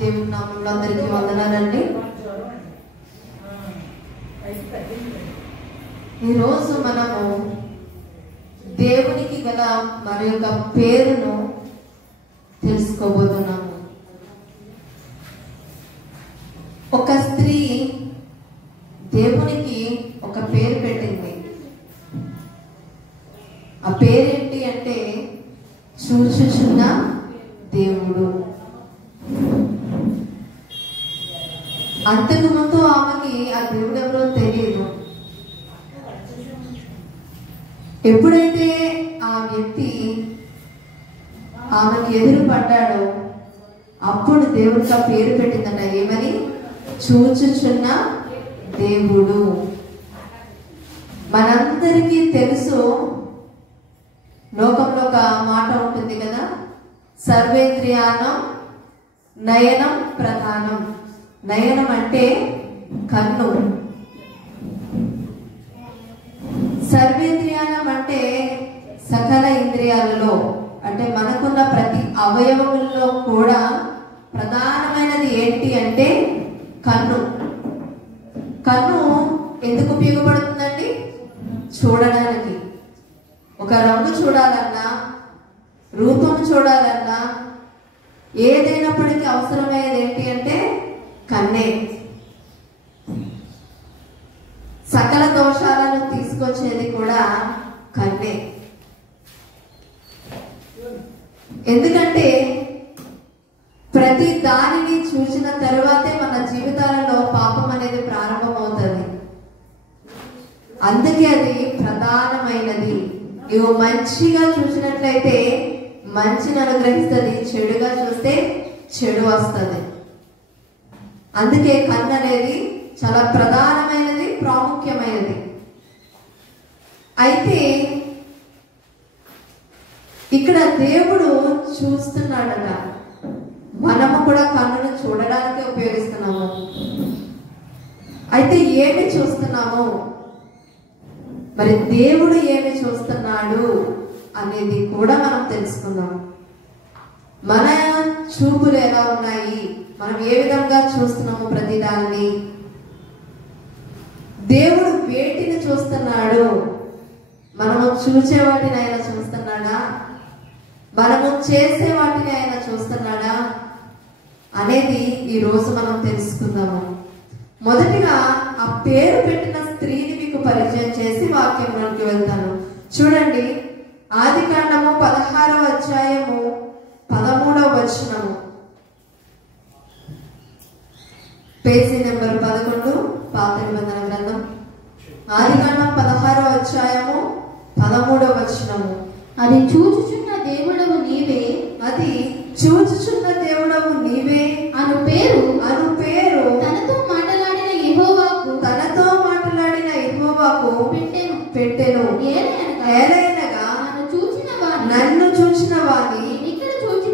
దేవుని నామంలో అందరికీ వందనాలండి. ఈరోజు మనము దేవునికి గల మరి యొక్క పేరును తెలుసుకోబోతున్నాము. ఒక స్త్రీ దేవునికి ఒక పేరు పెట్టింది. ఆ పేరేంటి అంటే చూచుచున్న దేవుడు. అంతకు ముందు ఆమెకి ఆ దేవుడు ఎవరో తెలియదు. ఎప్పుడైతే ఆ వ్యక్తి ఆమెకి ఎదురు పడ్డాడో అప్పుడు దేవుడికి ఆ పేరు పెట్టిందట. ఏమని? చూచుచున్న దేవుడు. మనందరికీ తెలుసు, లోకంలో ఒక మాట ఉంటుంది కదా, సర్వేంద్రియానం నయనం ప్రధానం. నయనం అంటే కన్ను, సర్వేంద్రియానం అంటే సకల ఇంద్రియాలలో, అంటే మనకున్న ప్రతి అవయవములలో కూడా ప్రధానమైనది ఏంటి అంటే కన్ను. కన్ను ఎందుకు ఉపయోగపడుతుందండి? చూడడానికి. ఒక రంగు చూడాలన్నా, రూపం చూడాలన్నా, ఏదైనప్పటికీ అవసరమయ్యేది ఏంటి అంటే కన్నే. సకల దోషాలను తీసుకొచ్చేది కూడా కన్నే. ఎందుకంటే ప్రతి దానిని చూసిన తర్వాతే మన జీవితాలలో పాపం అనేది ప్రారంభమవుతుంది. అందుకే అది ప్రధానమైనది. నువ్వు మంచిగా చూసినట్లయితే మంచిని అనుగ్రహిస్తుంది, చెడుగా చూస్తే చెడు వస్తుంది. అందుకే కన్ను అనేది చాలా ప్రధానమైనది, ప్రాముఖ్యమైనది. అయితే ఇక్కడ దేవుడు చూస్తున్నాడట. మనము కూడా కన్నును చూడడానికి ఉపయోగిస్తున్నాము. అయితే ఏమి చూస్తున్నాము, మరి దేవుడు ఏమి చూస్తున్నాడు అనేది కూడా మనం తెలుసుకుందాం. మన చూపులు ఎలా ఉన్నాయి, మనం ఏ విధంగా చూస్తున్నాము ప్రతి దాన్ని, దేవుడు వేటిని చూస్తున్నాడు, మనము చూసే వాటిని ఆయన చూస్తున్నాడా, మనము చేసే వాటిని ఆయన చూస్తున్నాడా అనేది ఈ రోజు మనం తెలుసుకుందాము. మొదటిగా ఆ పేరు పెట్టిన స్త్రీని మీకు పరిచయం చేసి వాక్యంలోకి వెళ్తాను. చూడండి, ఆదికాండము 16వ అధ్యాయము 13వ వచనము, పేజీ నెంబర్ 11, పాత నిబంధన గ్రంథం. ఆదికాండం 16వ అధ్యాయము 13వ వచనము. అది చూచుచున్న దేవుడవు నీవే, అది చూచుచున్న దేవుడవు నీవే అను పేరు తనతో మాట్లాడిన యెహోవాకు పెట్టెను. ఏలైనగా నన్ను చూచిన వాని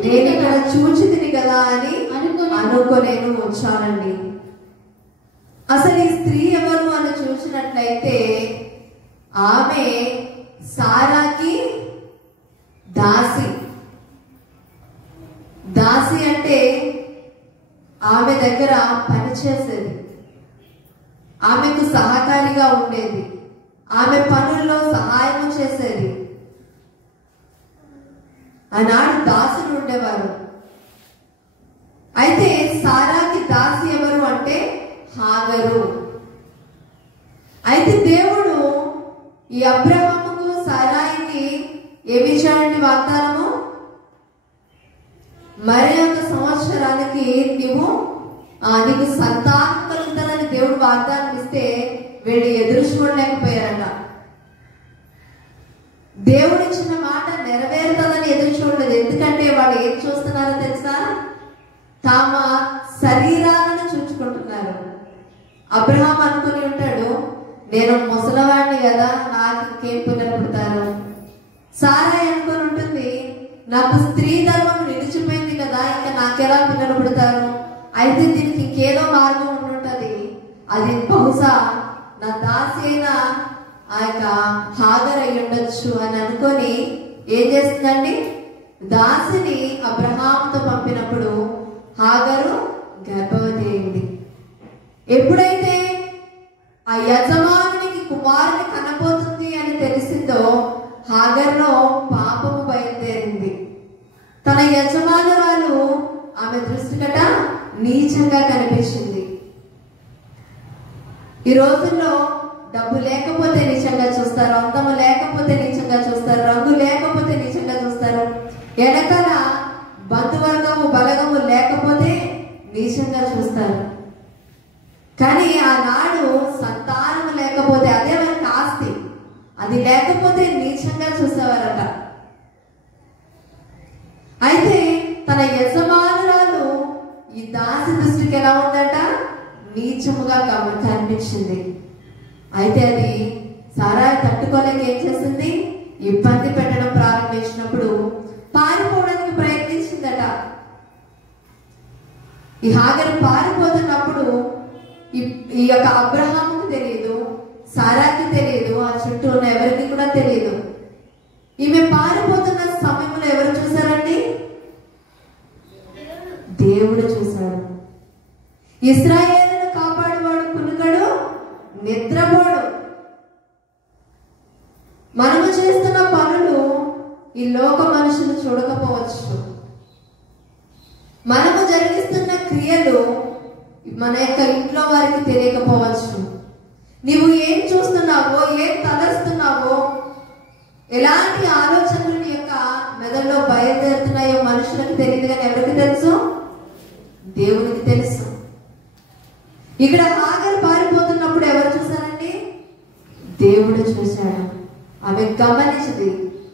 నేను ఇక్కడ చూచితిని కదా అని అనుకోనేను. చాలండి. అసలు ఈ స్త్రీ ఎవరు అని చూసినట్లయితే ఆమె సారాకి దాసి. దాసి అంటే ఆమె దగ్గర పనిచేసేది, ఆమెకు సహకారిగా ఉండేది, ఆమె పనుల్లో సహాయం చేసేది. ఆనాడు దాసులు ఉండేవారు. అయితే సారాకి దాసి ఎవరు అంటే హాగరు. అయితే దేవుడు ఈ అబ్రహాముకు సారాయికి ఏమి ఇచ్చాడండి వాగ్దానము? మరి 1 సంవత్సరానికి నీకు సంతానం కలుగుతానని దేవుడు వాగ్దానం ఇస్తే వీళ్ళు ఎదురు చూడలేకపోయారట. దేవుడు ఇచ్చిన మాట నెరవేరుతుందని ఎదురు చూడలేదు. ఎందుకంటే వాళ్ళు ఏం చూస్తున్నారో తెలుసా? తమ శరీరాలను చూచుకుంటున్నారు. అబ్రహాం అనుకుని ఉంటాడు, నేను ముసలవాడిని కదా, నాకు ఇంకేం పిల్లలు పుడతారు. సారాయి అనుకుని ఉంటుంది, నాకు స్త్రీ ధర్మం నిలిచిపోయింది కదా, ఇంకా నాకెలా పిల్లలు పుడతారు, అయితే దీనికి ఇంకేదో మార్గం ఉంటుంటది, అది బహుశా నా దాసి అయిన ఆ యొక్క హాగర్ అయి ఉండొచ్చు అని అనుకొని ఏం చేస్తుందండి? దాసిని అబ్రహాంతో పంపినప్పుడు హాగరు గర్భవతి అయింది. ఎప్పుడైతే ఆ యజమానునికి కుమారుని కనబోతుంది అని తెలిసిందో హాగర్లో పాపము బయలుదేరింది. తన యజమానురాలు ఆమె దృష్టికట నీచంగా కనిపించింది. ఈ రోజుల్లో డబ్బు లేకపోతే నీచంగా చూస్తారు, అందము లేకపోతే నీచంగా చూస్తారు, రంగు లేకపోతే నీచంగా చూస్తారు, వెనకాల బంధువర్గము బలగము లేకపోతే నీచంగా చూస్తారు. కానీ ఆనాడు సంతానం లేకపోతే అదే మనకి ఆస్తి, అది లేకపోతే నీచంగా చూసేవారట. అయితే తన యజమానురాలు ఈ దాసి దృష్టికి ఎలా ఉందట? నీచముగా కనిపించింది. అయితే అది సారాయి తట్టుకోలేక ఏం చేసింది? ఇబ్బంది పెట్టడం ప్రారంభించినప్పుడు పారిపోవడానికి ప్రయత్నించిందట. ఈ హాగరు పారిపోతున్నప్పుడు ఈ యొక్క అబ్రహాముకు తెలియదు, సారాకి తెలియదు, ఆ చుట్టూ ఉన్న ఎవరికి కూడా తెలియదు. ఈమె పారిపోతున్న సమయంలో ఎవరు చూసారండి? దేవుడు చూశాడు. ఇశ్రాయేలును కాపాడువాడు కునుకడు, నిద్రపోడు. మనము చేస్తున్న పనులు ఈ లోక మనుషులు చూడకపోవచ్చు. మనము జరిగిస్తున్న క్రియలు మన యొక్క ఇంట్లో వారికి తెలియకపోవచ్చు. నీవు ఏం చూస్తున్నావో, ఏం తలస్తున్నావో, ఎలాంటి ఆలోచనలు నీ యొక్క మెదడులో బయలుదేరుతున్నాయో మనుషులకు తెలియదు, కానీ ఎవరికి తెలుసు? దేవునికి తెలుసు. ఇక్కడ హాగరు పారిపోతున్నప్పుడు ఎవరు చూశారండి? దేవుడు చూశాడు. ఆమె గమనించింది,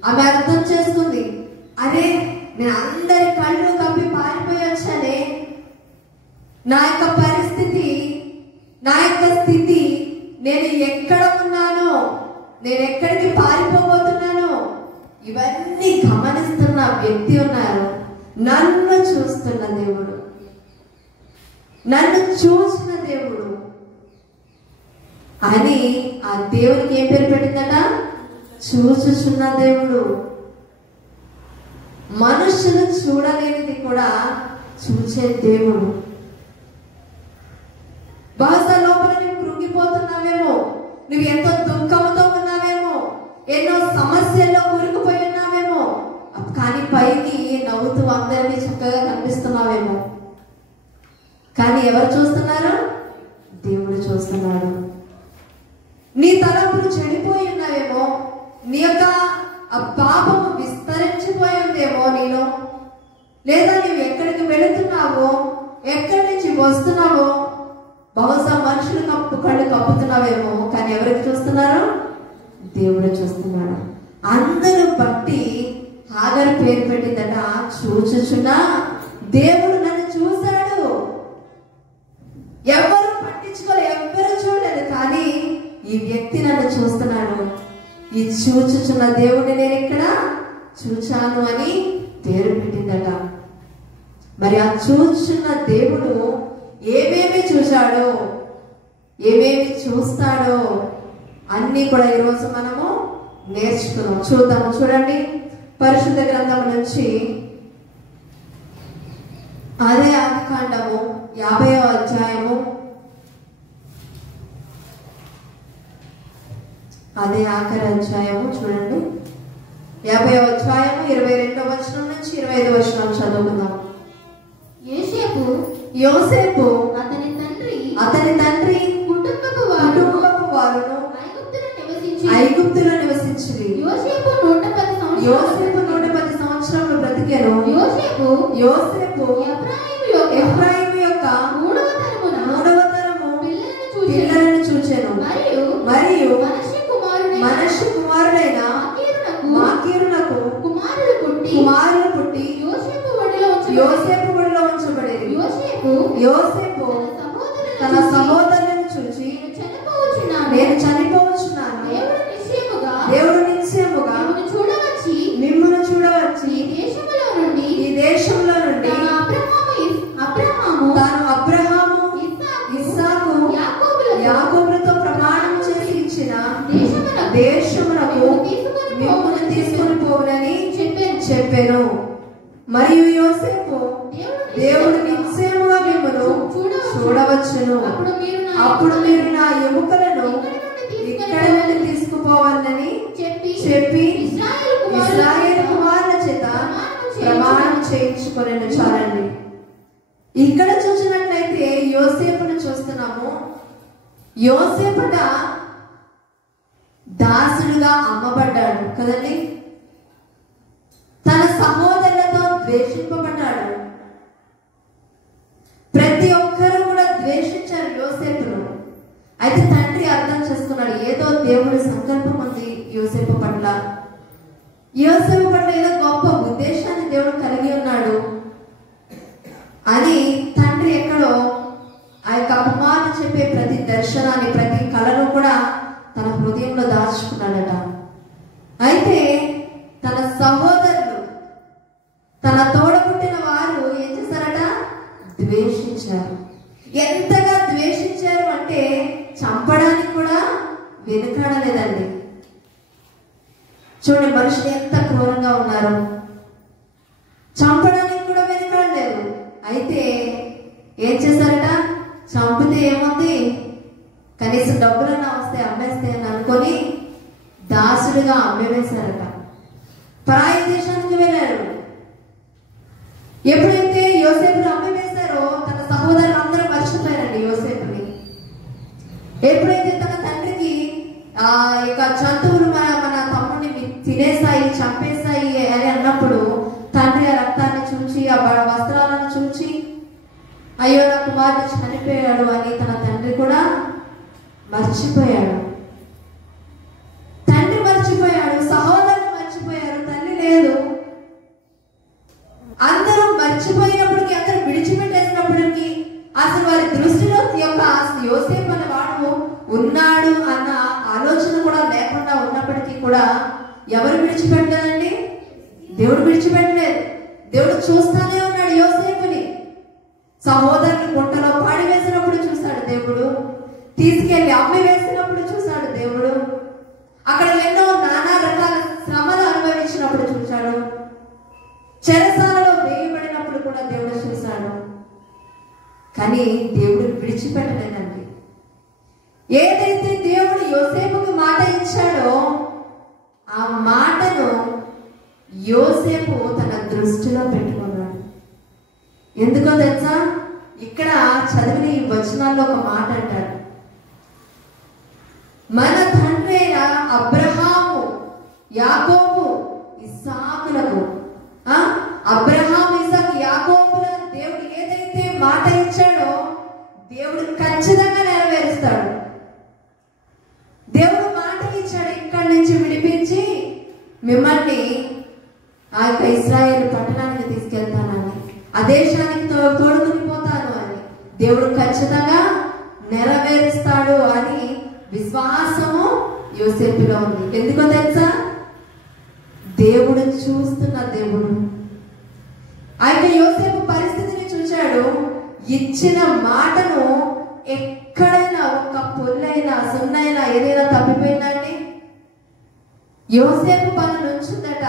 ఆమె అర్థం చేసుకుంది. అరే, నేను అందరి కళ్ళు కప్పి పారిపోయి వచ్చానే, నా యొక్క పరిస్థితి, నా యొక్క స్థితి, నేను ఎక్కడ ఉన్నానో, నేను ఎక్కడికి పారిపోబోతున్నానో, ఇవన్నీ గమనిస్తున్న వ్యక్తి ఉన్నారు. నన్ను చూస్తున్న దేవుడు, నన్ను చూసిన దేవుడు అని ఆ దేవునికి ఏం పేరు పెట్టిందట? చూచుచున్న దేవుడు. మనుషులు చూడలేనిది కూడా చూసే దేవుడు. బహుశా లోపల నువ్వు కృంగిపోతున్నావేమో, నువ్వు ఎంతో దుఃఖంతో ఉన్నావేమో, ఎన్నో సమస్యల్లో కూరుకుపోయి ఉన్నావేమో, కానీ పైకి నవ్వుతూ అందరినీ చక్కగా కనిపిస్తున్నావేమో. కానీ ఎవరు చూస్తున్నారు? దేవుడు చూస్తున్నాడు. నీ తలపులు చెడిపోయి ఉన్నావేమో, నీ యొక్క ఆ పాపము విస్తరించిపోయి ఉందేమో నీలో, లేదా నువ్వు ఎక్కడికి వెళుతున్నావో, ఎక్కడి నుంచి వస్తున్నావో, బహుశా మనుషులు కళ్ళు కప్పుతున్నావేమో, కానీ ఎవరికి చూస్తున్నారు? దేవుడు చూస్తున్నాడు. అందరూ బట్టి హాగరు పేరు పెట్టిందట, చూచుచున్న దేవుడు నన్ను చూశాడు. ఎవరు పట్టించుకోలేదు, ఎవరు చూడలేదు, కానీ ఈ వ్యక్తి నన్ను చూస్తున్నాడు. ఈ చూచుచున్న దేవుడిని నేను ఇక్కడ చూచాను అని పేరు పెట్టిందట. మరి ఆ చూచుచున్న దేవుడు ఏమేమి చూశాడో, ఏమేమి చూస్తాడో అన్ని కూడా ఈరోజు మనము నేర్చుకున్నాం. చూద్దాము. చూడండి, పరిశుద్ధ గ్రంథం నుంచి అదే ఆదికాండము 50వ అధ్యాయము, అదే ఆఖరి అధ్యాయము. చూడండి, 50వ అధ్యాయము 22వ వచనం నుంచి 25వ వచనం చదువుకుందాం. యోసేపు అతని తండ్రి కుటుంబపు వారును ఐగుప్తులో నివసించింది. యోసేపు 110 సంవత్సరములు బ్రతికెను. యోసేపు ఎఫ్రాయిము యొక్క మూడవ తరము పిల్లలను చూచెను. మరియు మనష్షే కుమారుడైన మాకీరునకు కుమారులు పుట్టి యోసేపు ఒడిలో ఉంచబడేది. యోసేపు తన సహోదరులను చూచి, నేను చనిపోవచ్చున్నాను, దేవుడు నిశ్చయముగా మిమ్మును చూడవచ్చి ఈ దేశంలో నుండి తాను అబ్రహాము, ఇస్సాకు, యాకోబులతో ప్రమాణం చేసి ఇచ్చిన దేశమునకు మిమ్మును తీసుకొని పోవునని చెప్పాను. మరియు యోసేపు దేవుడు నిశ్చయముగా మిమ్మల్ని చూడవచ్చును, అప్పుడు మీరు నా ఎముకలను ఇక్కడ నుండి తీసుకుపోవాలని చెప్పి ఇశ్రాయేలు కుమారుల చేత ప్రమాణం చేయించుకొనెను. చాలండి. ఇక్కడ చూసినట్లయితే యోసేపును చూస్తున్నాము. యోసేపుట దాసుడుగా అమ్మబడ్డాడు కదండి. తన సహోదరులతో ద్వేషింపబడ్డాడు. ప్రతి ఒక్కరు కూడా ద్వేషించారు యోసేపును. అయితే తండ్రి అర్థం చేసుకున్నాడు, ఏదో దేవుడి సంకల్పం ఉంది యోసేపు పట్ల. యోసేపు పట్ల ఏదో గొప్ప ఉద్దేశాన్ని దేవుడు కలిగి ఉన్నాడు అని తండ్రి ఎక్కడో ఆ యొక్క కుమారుడు చెప్పే ప్రతి దర్శనాన్ని, ప్రతి కళను కూడా తన హృదయంలో దాచుకున్నాడట. అయితే తన సహోదరులు, తన తోడబుట్టిన వారు ఏం చేశారట? ద్వేషించారు. ఎంతగా ద్వేషించారు అంటే చంపడానికి కూడా వెనుకాడలేదండి. చూడండి, మనుషులు ఎంత క్రూరంగా ఉన్నారు. చంపడానికి కూడా వెనుకాడలేదు. అయితే ఏం చేశారట? చంపితే ఏముంది, కనీసం డబ్బులన్నా వస్తే అమ్మేస్తే అని అనుకొని దాసుడిగా అమ్మేవేశారట. పరాయి దేశానికి వెళ్ళారు. ఎప్పుడైతే యోసేపుని అమ్మేవేశారో తన సహోదరులు అందరూ మర్చిపోయారండి యోసేపుని. ఎప్పుడైతే తన తండ్రికి ఇక జంతువులు మన తమ్ముడిని తినేసాయి, చంపేశాయి అని అన్నప్పుడు తండ్రి ఆ రక్తాన్ని చూచి, ఆ వస్త్రాలను చూచి, అయ్యో నా కుమారుడు చనిపోయాడు అని తన తండ్రి కూడా మర్చిపోయాడు. తండ్రి మర్చిపోయాడు, సహోదరులు మర్చిపోయారు, తల్లి లేదు. అందరూ మర్చిపోయినప్పటికీ, అందరూ విడిచిపెట్టేసినప్పటికీ అసలు వారి దృష్టిలో యొక్క యోసేపు అనే వాడు ఉన్నాడు అన్న ఆలోచన కూడా లేకుండా ఉన్నప్పటికీ కూడా ఎవరు విడిచిపెట్టలేదండి? దేవుడు విడిచిపెట్టలేదు. దేవుడు చూస్తానే ఉన్నాడు యోసేపుని. సహోదరులు గుంటలో పాడి వేసినప్పుడు చూశాడు దేవుడు. తీసుకెళ్లి అమ్మి వేసినప్పుడు చూశాడు దేవుడు. అక్కడ ఎన్నో నానా రకాల శ్రమలు అనుభవించినప్పుడు చూశాడు. చెరసాలలో వేయబడినప్పుడు కూడా దేవుడు చూశాడు. కానీ దేవుడు విడిచిపెట్టలేదండి. ఏదైతే దేవుడు యోసేపుకి మాట ఇచ్చాడో ఆ మాటను యోసేపు తన దృష్టిలో పెట్టుకున్నాడు. ఎందుకో తెలుసా? ఇక్కడ చదివిన ఈ వచనాల్లో ఒక మాట అంటాడు, మన తండ్రి అయిన అబ్రహాము, యాకోబు, ఇస్సాకులకు, అబ్రహాము, ఇస్సాకు, యాకోబులకు దేవుడు ఏదైతే మాట ఇచ్చాడో దేవుడు ఖచ్చితంగా నెరవేరుస్తాడు. దేవుడు మాట ఇచ్చాడు, ఇక్కడి నుంచి విడిపించి మిమ్మల్ని ఆ యొక్క ఇశ్రాయేలు పట్టణానికి తీసుకెళ్తానని, ఆ దేశానికి తోడుకునిపోతాను అని దేవుడు ఖచ్చితంగా నెరవేరుస్తాడు అని విశ్వాసము యోసేపులో ఉంది. ఎందుకో తెలుసా? దేవుడు చూస్తున్న దేవుడు. ఆ యొక్క యోసేపు పరిస్థితిని చూశాడు. ఇచ్చిన మాటను ఎక్కడైనా ఒక్క పొల్లైనా సున్నైనా ఏదైనా తప్పిపోయిందండి? యోసేపు పనులు ఉంచుందట,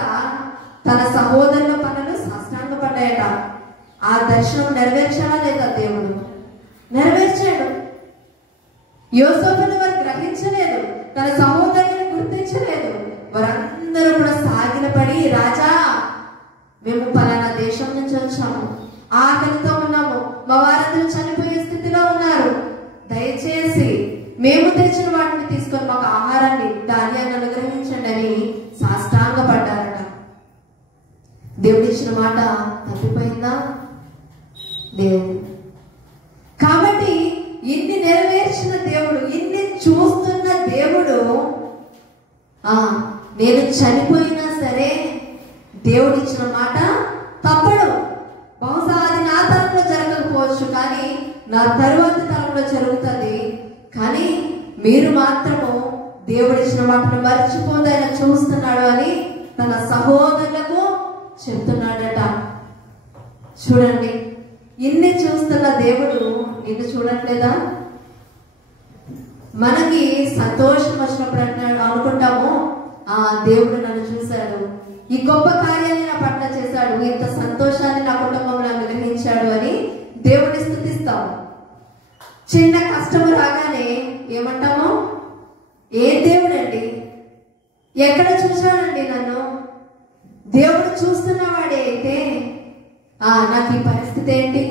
తన సహోదరుల పనులు సాష్టాంగపడ్డాయట. ఆ దర్శనం నెరవేర్చాడా లేదా? దేవుడు నెరవేర్చాడు. యోసేపును వారు గ్రహించలేదు, తన సహోదరుని గుర్తించలేదు. వారందరూ కూడా సాగిలపడి, రాజా మేము పలానా దేశం నుంచి వచ్చాము, ఆకలితో ఉన్నాము, మా వారందరూ చనిపోయే స్థితిలో ఉన్నారు, దయచేసి మేము తెచ్చిన వాటిని తీసుకొని మాకు ఆహారాన్ని, ధాన్యాన్ని అనుగ్రహించండి అని సాష్టాంగపడ్డారట. దేవుడు ఇచ్చిన మాట తప్పిపోయిందా? లేదు. కాబట్టి ఇన్ని నెరవేర్చిన దేవుడు, ఇన్ని చూస్తున్న దేవుడు, నేను చనిపోయినా సరే దేవుడు ఇచ్చిన మాట తప్పడు. బహుశా అది నా తరంలో జరగకపోవచ్చు, కానీ నా తరువాత తరంలో జరుగుతుంది. కానీ మీరు మాత్రము దేవుడు ఇచ్చిన మాటను మర్చిపోతే ఆయన చూస్తున్నాడు అని తన సహోదరులకు చెప్తున్నాడట. చూడండి, ఇన్ని చూస్తున్న దేవుడు నిన్ను చూడట్లేదా? మనకి సంతోషం వచ్చినప్పుడు అనుకుంటాము, దేవుడు నన్ను చూశాడు, ఈ గొప్ప కార్యాన్ని నా పట్ల చేశాడు, అనుగ్రహించాడు, ఇంత సంతోషాన్ని నా కుటుంబంలో అనుగ్రహించాడు అని దేవుడిని స్తుతిస్తాము. చిన్న కష్టము రాగానే ఏమంటాము? ఏ దేవుడండి, ఎక్కడ చూశాడండి నన్ను? దేవుడు చూస్తున్నవాడే అయితే నాకు ఈ పరిస్థితి ఏంటి?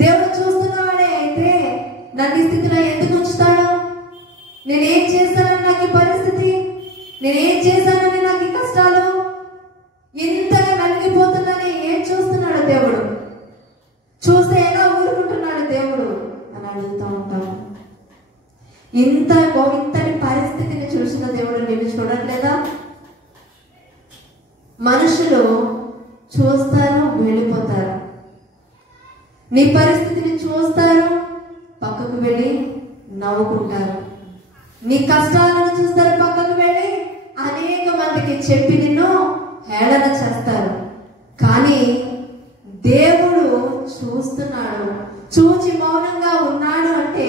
దేవుడు చూస్తున్నవాడే అయితే నన్ను ఈ స్థితిలో ఎందుకు ఉంచుతాడు? నేనేం చేశానని నాకు ఈ పరిస్థితి, నేనేం చేశానని నాకు ఈ కష్టాలు, ఇంతగా నలిగిపోతున్నానని ఏం చూస్తున్నాడు దేవుడు? చూస్తే ఎలా ఊరుకుంటున్నాడు దేవుడు అని అడుగుతూ ఉంటాము. ఇంతటి పరిస్థితిని చూసిన దేవుడు నిన్ను చూడట్లేదా? మనుషులు చూస్తారు, వెళ్ళిపోతారు. నీ పరిస్థితిని చూస్తారు, పక్కకు వెళ్ళి నవ్వుకుంటారు. నీ కష్టాలను చూస్తారు, పక్కకు వెళ్ళి అనేక మందికి చెప్పి నిన్ను హేళన చేస్తారు. కానీ దేవుడు చూస్తున్నాడు. చూచి మౌనంగా ఉన్నాడు అంటే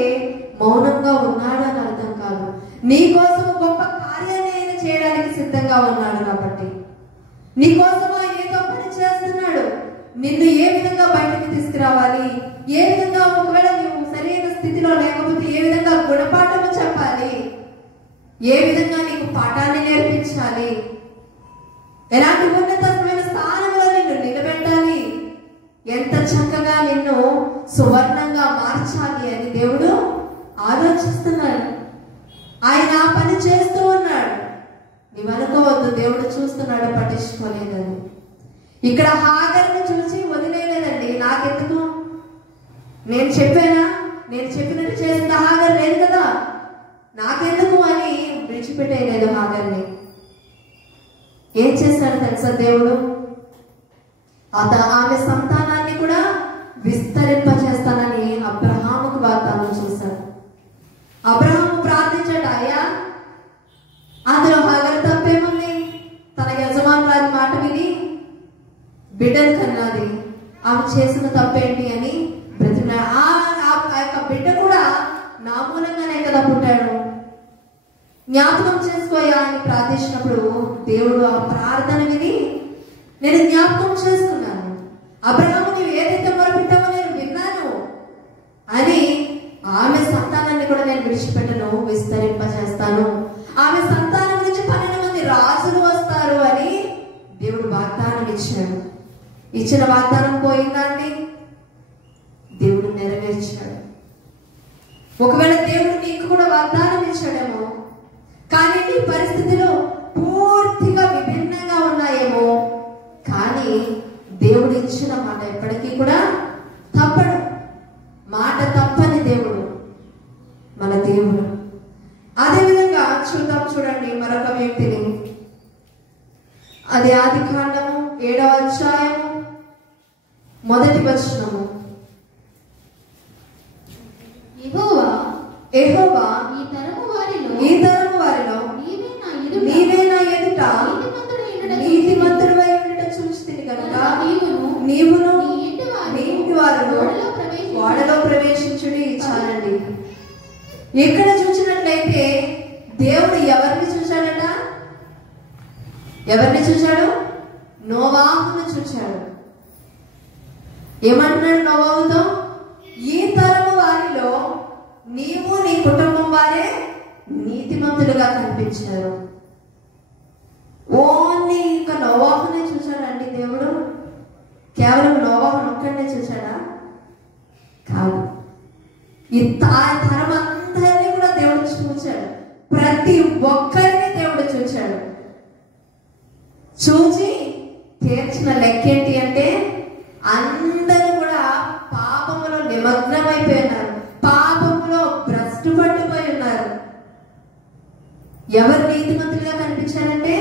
మౌనంగా ఉన్నాడు అని అర్థం కాదు. నీ కోసం గొప్ప కార్యాన్ని ఆయన చేయడానికి సిద్ధంగా ఉన్నాడు. కాబట్టి నీ కోసం ఆయన ఏదో పని చేస్తున్నాడు. నిన్ను ఏ విధంగా బయటకు తీసుకురావాలి, ఏ విధంగా, ఒకవేళ నువ్వు సరైన స్థితిలో లేకపోతే ఏ విధంగా గుణపాఠము చెప్పాలి, ఏ విధంగా నీకు పాఠాన్ని నేర్పించాలి, ఎలాంటి ఉన్నతమైన స్థానంలో నిన్ను నిలబెట్టాలి, ఎంత చక్కగా నిన్ను సువర్ణంగా మార్చాలి అని దేవుడు ఆలోచిస్తున్నాడు. ఆయన ఆ పని చేస్తూ ఉన్నాడు. నీవు అనుకోవద్దు దేవుడు చూస్తున్నాడు పట్టించుకోలేదని. ఇక్కడ హాగర్ను చూసి వదిలేదండి. నాకెందుకు, నేను చెప్పానా, నేను చెప్పినట్టు చేసిన హాగర్ లేదు కదా, నాకెందుకు అని విడిచిపెట్టేయలేదు హాగర్ని. ఏం చేశాడు తెలుసా దేవుడు? ఆమె సంతానాన్ని కూడా విస్తరింపచేస్తానని అబ్రహాముకు వాగ్దానం చేశాడు. అబ్రహాము ప్రార్థించాడు, అయ్యా అందులో హాగర్ తప్పేముంది? తన యజమానురాలి మాట విని బిడ్డను కన్నది, ఆమె చేసిన తప్పేంటి అని బ్రతిమలాడు. ఆ యొక్క బిడ్డ కూడా నా మూలంగానే కదా పుట్టాడు, జ్ఞాపకం చేసుకోయా అని ప్రార్థించినప్పుడు దేవుడు ఆ ప్రార్థన విని నేను జ్ఞాపకం చేసుకున్నాను. అబ్రహాము నీవు ఏదైతే మొరపెట్టావో నేను విన్నాను అని, ఆమె సంతానాన్ని కూడా నేను విడిచిపెట్టను, విస్తరింపజేస్తాను, ఆమె సంతానం నుంచి 12 మంది రాజులు వస్తారు అని దేవుడు వాగ్దానం ఇచ్చాడు. ఇచ్చిన వాగ్దానం పోయిందా అండి? దేవుడు నెరవేర్చాడు. ఒకవేళ దేవుడు నీకు కూడా వాగ్దానం ఇచ్చాడేమో, కానీ నీ పరిస్థితులు పూర్తిగా విభిన్నంగా ఉన్నాయేమో, కానీ దేవుడు ఇచ్చిన మాట ఎప్పటికీ కూడా తప్పడు. మాట తప్పని దేవుడు మన దేవుడు. అదేవిధంగా చూడండి మరొక వ్యక్తిని. అది ఆదికాండము 7వ అధ్యాయము 1వ వచనము. యెహోవా ఈ తరము వారిలో నీవే నా ఎదుట నీతిమంతుడవై ఉండుట చూచితిని కనుక నీవును నీ ఇంటి వారును వాడలో ప్రవేశించుడి. చాలండి. ఇక్కడ చూసినట్లయితే దేవుడు ఎవరిని చూశాడట? ఎవరిని చూశాడు? నోవాహును చూశాడు. ఏమంటున్నాడు నోవాహుతో? ఈ తరము వారిలో నీవు నీ కుటుంబం వారే నీతిమంతులుగా కనిపించారు. ఓన్లీ ఇంకా నోవాహునే చూశాడండి దేవుడు? కేవలం నోవాహును ఒక్కడనే చూశాడా? కాదు. ఈ తరం అందరినీ కూడా దేవుడు చూశాడు. ప్రతి ఒక్కరిని దేవుడు చూశాడు. చూచి తీర్చిన లెక్కేంటి అంటే అందరూ కూడా పాపములో నిమగ్నమైపోయినారు, పాపములో భ్రష్టు పట్టిపోయి ఉన్నారు. ఎవరు నీతిమంతులుగా కనిపించారంటే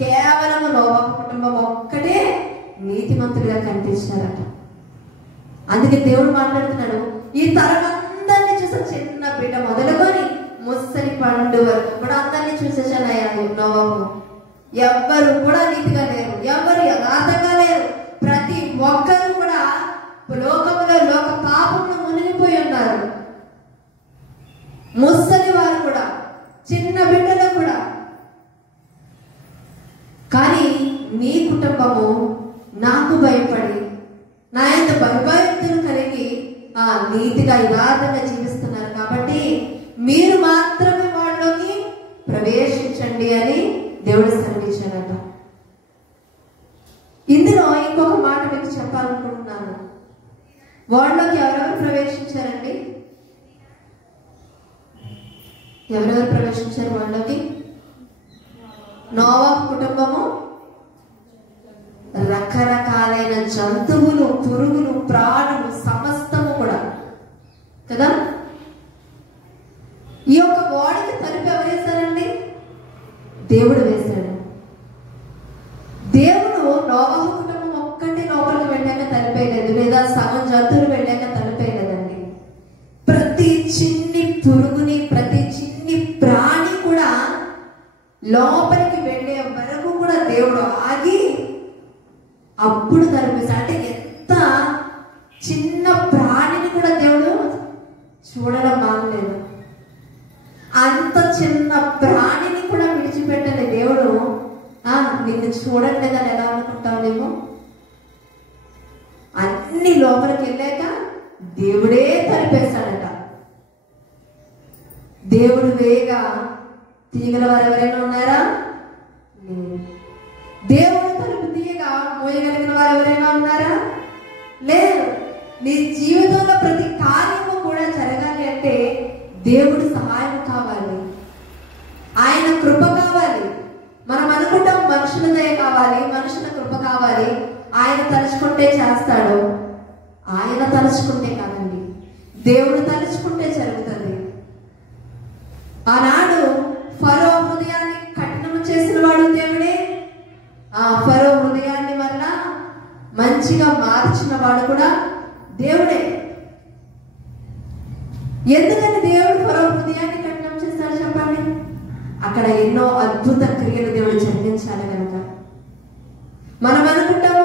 కేవలం నోవాహు కుటుంబం ఒక్కటే నీతిమంతులుగా కనిపించారట. అందుకే దేవుడు మాట్లాడుతున్నాడు, ఈ తరం అందరినీ చూసే, చిన్న బిడ్డ మొదలుకొని ముసలి పండు వరకు కూడా అందరినీ చూసేసానయ్యాడు నోవాహు. ఎవ్వరు కూడా నీతిగా లేరు, ఎవరు యథార్థంగా లేరు. ప్రతి ఒక్కరు కూడా లోకములో లోక పాపంలో మునిగిపోయి ఉన్నారు. ముసలి వారు కూడా, చిన్న బిడ్డలు కూడా. కానీ నీ కుటుంబము నా నాకు భయపడి నా యొక్క భయభక్తులు కలిగి నీతిగా యథార్థంగా జీవిస్తున్నారు కాబట్టి మీరు మాత్రమే వాళ్ళలోకి ప్రవేశించండి అని దేవుడు సెలవిచ్చాడట. ఇందులో ఇంకొక మాట మీకు చెప్పాలనుకుంటున్నాను. వాళ్ళలోకి ఎవరెవరు ప్రవేశించారండి? ఎవరెవరు ప్రవేశించారు వాళ్ళలోకి? నోవాహు కుటుంబము, రకరకాలైన జంతువులు, పురుగులు, ప్రాణులు, సమస్తము కూడా కదా. ఈ యొక్క ఓడకి తలుపు ఎవరు వేశారండి? దేవుడు వేశాడు. దేవుడు నోవాహు కుటుంబం ఒక్కటి లోపలికి వెళ్ళాక తలిపేయలేదు, లేదా సగం జంతువులు వెళ్ళాక తలిపేయలేదండి. ప్రతి చిన్ని పురుగుని, ప్రతి చిన్ని ప్రాణి కూడా లోపలికి వెళ్ళే వరకు కూడా దేవుడు ఆగి అప్పుడు తలిపేశాడు. అంటే ఎంత చిన్న ప్రాణిని కూడా దేవుడు చూడడం మానలేదు. అంత చిన్న ప్రాణిని కూడా విడిచిపెట్టని దేవుడు నిన్ను చూడట్లేదని ఎలా అనుకుంటావేమో. అన్ని లోపలికి వెళ్ళాక దేవుడే తలిపేశాడట. దేవుడు వేగా తీగల వారు ఎవరైనా ఉన్నారా? దేవుడు తలుపు తీయగా మోయగలిగిన వారు ఎవరైనా ఉన్నారా? లేదు. నీ జీవితంలో ప్రతి కార్యము కూడా జరగాలి అంటే దేవుడు సహాయం కావాలి, ఆయన కృప కావాలి. మనం అనుకుంటాం మనుషుల దయ కావాలి, మనుషుల కృప కావాలి. ఆయన తలుచుకుంటే చేస్తాడు. ఆయన తలుచుకుంటే కాదండి, దేవుడు తలుచుకుంటే జరుగుతుంది. ఆనాడు ఫరో హృదయాన్ని కఠినం చేసిన వాడు దేవుడే. ఆ ఫరో హృదయాన్ని వల్ల మంచిగా మార్చిన వాడు కూడా దేవుడే. ఎందుకని దేవుడు ఫరో హృదయాన్ని కఠినం చేస్తాడు చెప్పండి? అక్కడ ఎన్నో అద్భుత క్రియలు దేవుడు జరిగించాలి కనుక. మనం అనుకుంటాము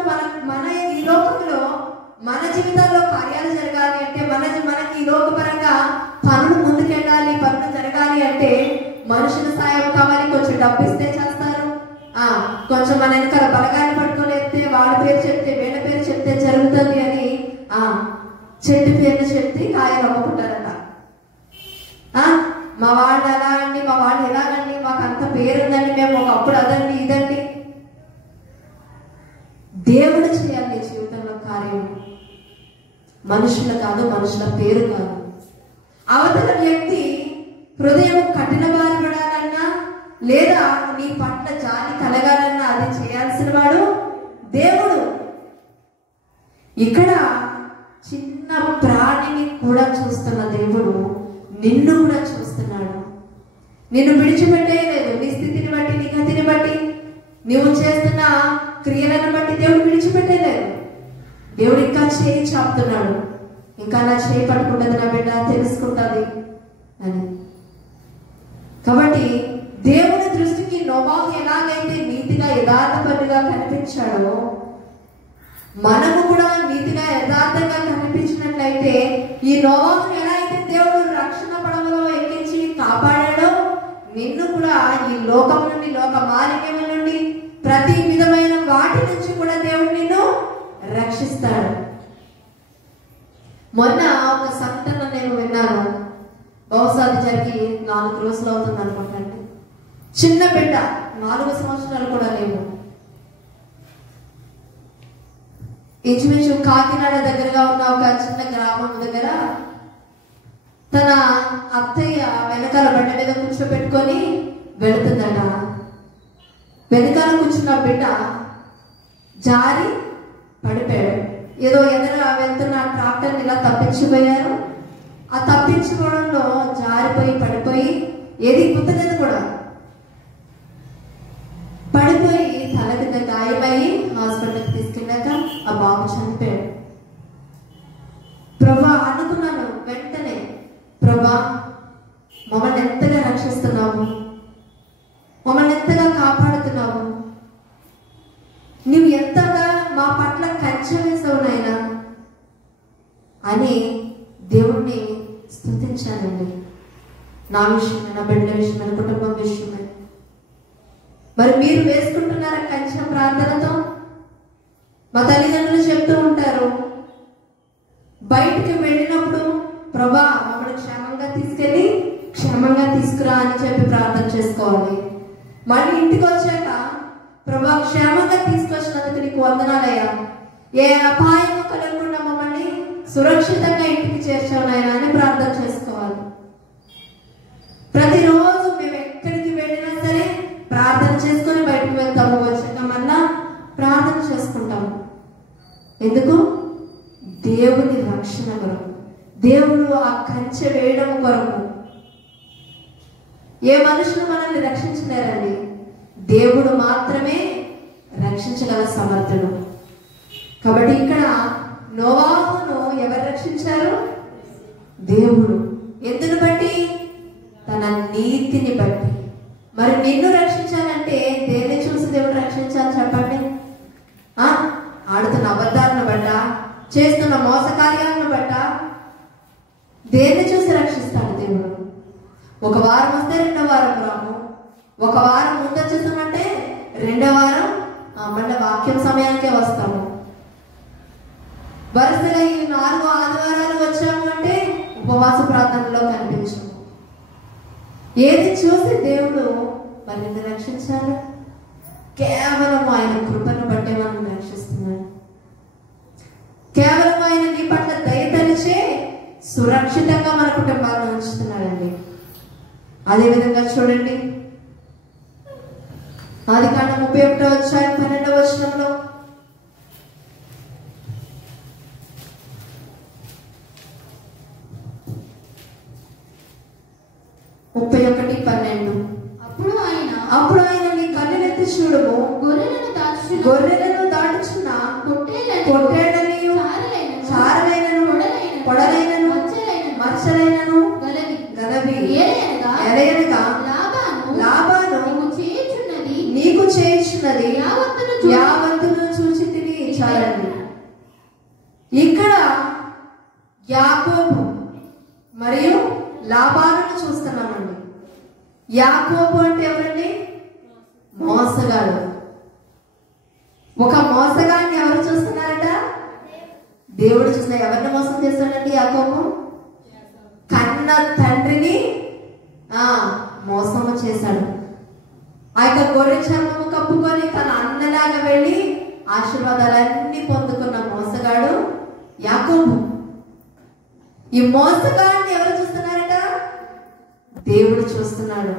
మన ఈ లోకంలో మన జీవితాల్లో కార్యాలు జరగాలి అంటే మనకి ఈ లోకపరంగా పనులు ముందుకెళ్ళాలి, పనులు జరగాలి అంటే మనుషుల సాయం కావాలి. కొంచెం డబ్బు ఇస్తే చేస్తారు, కొంచెం మన వెనకాల బలగాన్ని పట్టుకొని వెళ్తే వాళ్ళ పేరు చెప్తే వీళ్ళ పేరు చెప్తే జరుగుతుంది అని చెట్టు పేర్లు చెప్తే కాయలు అమ్ముకుంటారట. మా వాళ్ళు అలా అండి, మా వాళ్ళు ఎలాగండి, మాకు అంత పేరుందండి, మేము ఒకప్పుడు అదండి ఇదండి. దేవుడు చేయాలి నీ జీవితంలో కార్యం, మనుషుల కాదు, మనుషుల పేరు కాదు. అవతల వ్యక్తి హృదయం కఠినబారబడాలన్నా లేదా నీ పట్ల జాలి కలగాలన్నా అది చేయాల్సిన వాడు దేవుడు. ఇక్కడ చిన్న ప్రాణిని కూడా చూస్తున్న దేవుడు నిన్ను కూడా చూస్తున్నాడు. నిన్ను విడిచిపెట్టేయలేదు. నీ స్థితిని బట్టి, నీ గతిని బట్టి, నువ్వు చేస్తున్న క్రియలను బట్టి దేవుడు విడిచిపెట్టేలేదు. దేవుడు ఇంకా చేయి చాపుతున్నాడు. ఇంకా నా చేయి పట్టుకుంటుంది, నా బిడ్డ తెలుసుకుంటుంది అని. కాబట్టి దేవుని దృష్టికి నోవాహు ఎలాగైతే నీతిగా యథార్థపరుగా కనిపించాడో మనము కూడా నీతిగా యథార్థంగా కనిపించినట్లయితే ఈ నోవాహును ఎలా అయితే దేవుడు రక్షణ పడవలో ఎక్కించి కాపాడాడో నిన్ను కూడా ఈ లోకం నుండి, లోక మాలిన్యం నుండి, ప్రతి విధమైన వాటి నుంచి కూడా దేవుడు నిన్ను రక్షిస్తాడు. మొన్న ఒక సంఘటన నేను విన్నాను. బహుశా అది జరిగి 4 రోజులు అవుతుంది అనుకుంటాండి. చిన్న బిడ్డ, 4 సంవత్సరాలు కూడా లేవు. ఇంచుమించు కాకినాడ దగ్గరగా ఉన్న ఒక చిన్న గ్రామం దగ్గర తన అత్తయ్య వెనకాల బండి మీద కూర్చోబెట్టుకొని వెళుతుందట. వెనకాల కూర్చున్న బిడ్డ జారి పడిపోయాడు. ఏదో ఎదురు వెళ్తున్న ట్రాక్టర్ని ఇలా తప్పించిపోయారు. ఆ తప్పించుకోవడంలో జారిపోయి పడిపోయి ఏది గుర్తులేదు కూడా, పడిపోయి తల కింద గాయమయ్యి హాస్పిటల్కి తీసుకెళ్ళాక ఆ బాబు చనిపోయాడు. ప్రభా అనుకున్నాను వెంటనే, ప్రభా మమ్మల్ని ఎంతగా రక్షిస్తున్నావు, మమ్మల్ని ఎంతగా కాపాడుతున్నావు, నువ్వు ఎంతగా మా పట్ల కంచె వేసావు నాయనా అని దేవుణ్ణి స్తుతించానండి. నా విషయమే, నా బిడ్డల విషయమే, కుటుంబం విషయమే. మరి మీరు వేసుకుంటున్నారా కంచె ప్రార్థనతో? మా తల్లిదండ్రులు చెప్తూ ఉంటారు, బయటికి వెళ్ళినప్పుడు ప్రభా మమ్మల్ని క్షేమంగా తీసుకెళ్ళి క్షేమంగా తీసుకురా అని చెప్పి ప్రార్థన చేసుకోవాలి. మళ్ళీ ఇంటికి వచ్చాక ప్రభా క్షేమంగా తీసుకొచ్చినందుకు నీకు వందనాలయ్యా, ఏ అపాయము కలగకుండా మమ్మల్ని సురక్షితంగా ఇంటికి చేర్చావునైనా అని ప్రార్థన చేసుకోవాలి. ప్రతిరోజు మేము ఎక్కడికి వెళ్ళినా సరే ప్రార్థన చేసుకొని బయటకు వెళ్తాము, వచ్చాక మళ్ళా ప్రార్థన చేసుకుంటాము. ఎందుకు? దేవుని రక్షణ కొరకు, దేవుడు ఆ కంచె వేయడం కొరకు. ఏ మనుషులు మనల్ని రక్షించలేరండి, దేవుడు మాత్రమే రక్షించగల సమర్థుడు. కాబట్టి ఇక్కడ నోవాహును ఎవరు రక్షించారు? దేవుడు. ఎందుని బట్టి? తన నీతిని బట్టి. మరి నిన్ను రక్షించాలంటే దేన్ని చూసి దేవుడు రక్షించాలి చెప్పండి? ఆడుతున్న అబద్ధాలను బట్ట, చేస్తున్న మోసకార్యాలను బట్ట, దేన్ని చూసి రక్షిస్తాడు దేవుడు? ఒక వారం వస్తే రెండో వారం రాము, ఒక వారం ముందు వచ్చేసామంటే రెండో వారం మళ్ళీ వాక్యం సమయానికే వస్తాము. వరుసగా ఈ 4 ఆదివారాలు వచ్చాము అంటే ఉపవాస ప్రార్థనలో కనిపించము. ఏది చూసి దేవుడు మనల్ని రక్షించాలి? కేవలం ఆయన కృపను బట్టే మనం రక్షిస్తున్నాడు. కేవలం ఆయన నీ పట్ల దయతలిచే సురక్షితంగా మన కుటుంబాలను ఉంచుతున్నాడండి. అదేవిధంగా చూడండి, ఆదికాండం 31వ అధ్యాయం 12వ వచనంలో అప్పుడు ఆయన నీ కళ్ళెత్తి చూడుము, గొర్రెలను దాటుచున్న పొట్టేళ్లనియు చారలైనను పొడలైనను మచ్చలైనను గలవి ఎలయనగా లాబాను నీకు చేయుచున్నది యావత్తును చూచి తిని చాలండి. ఇక్కడ యాకోబు మరియు లాబానును చూస్తున్నామండి. యాకోబు అంటే ఎవరండి? మోసగాడు. ఒక మోసగాడిని ఎవరు చూస్తున్నారట? దేవుడు చూస్తున్నా. ఎవరిని మోసం చేస్తాడండి యాకోబు? కన్న తండ్రిని మోసము చేశాడు. ఆ యొక్క గొర్రె చర్మము కప్పుకొని తన అన్నలాగా వెళ్ళి ఆశీర్వాదాలన్నీ పొందుకున్న మోసగాడు యాకోబు. ఈ మోసగాడిని ఎవరు చూస్తున్నారట? దేవుడు చూస్తున్నాడు.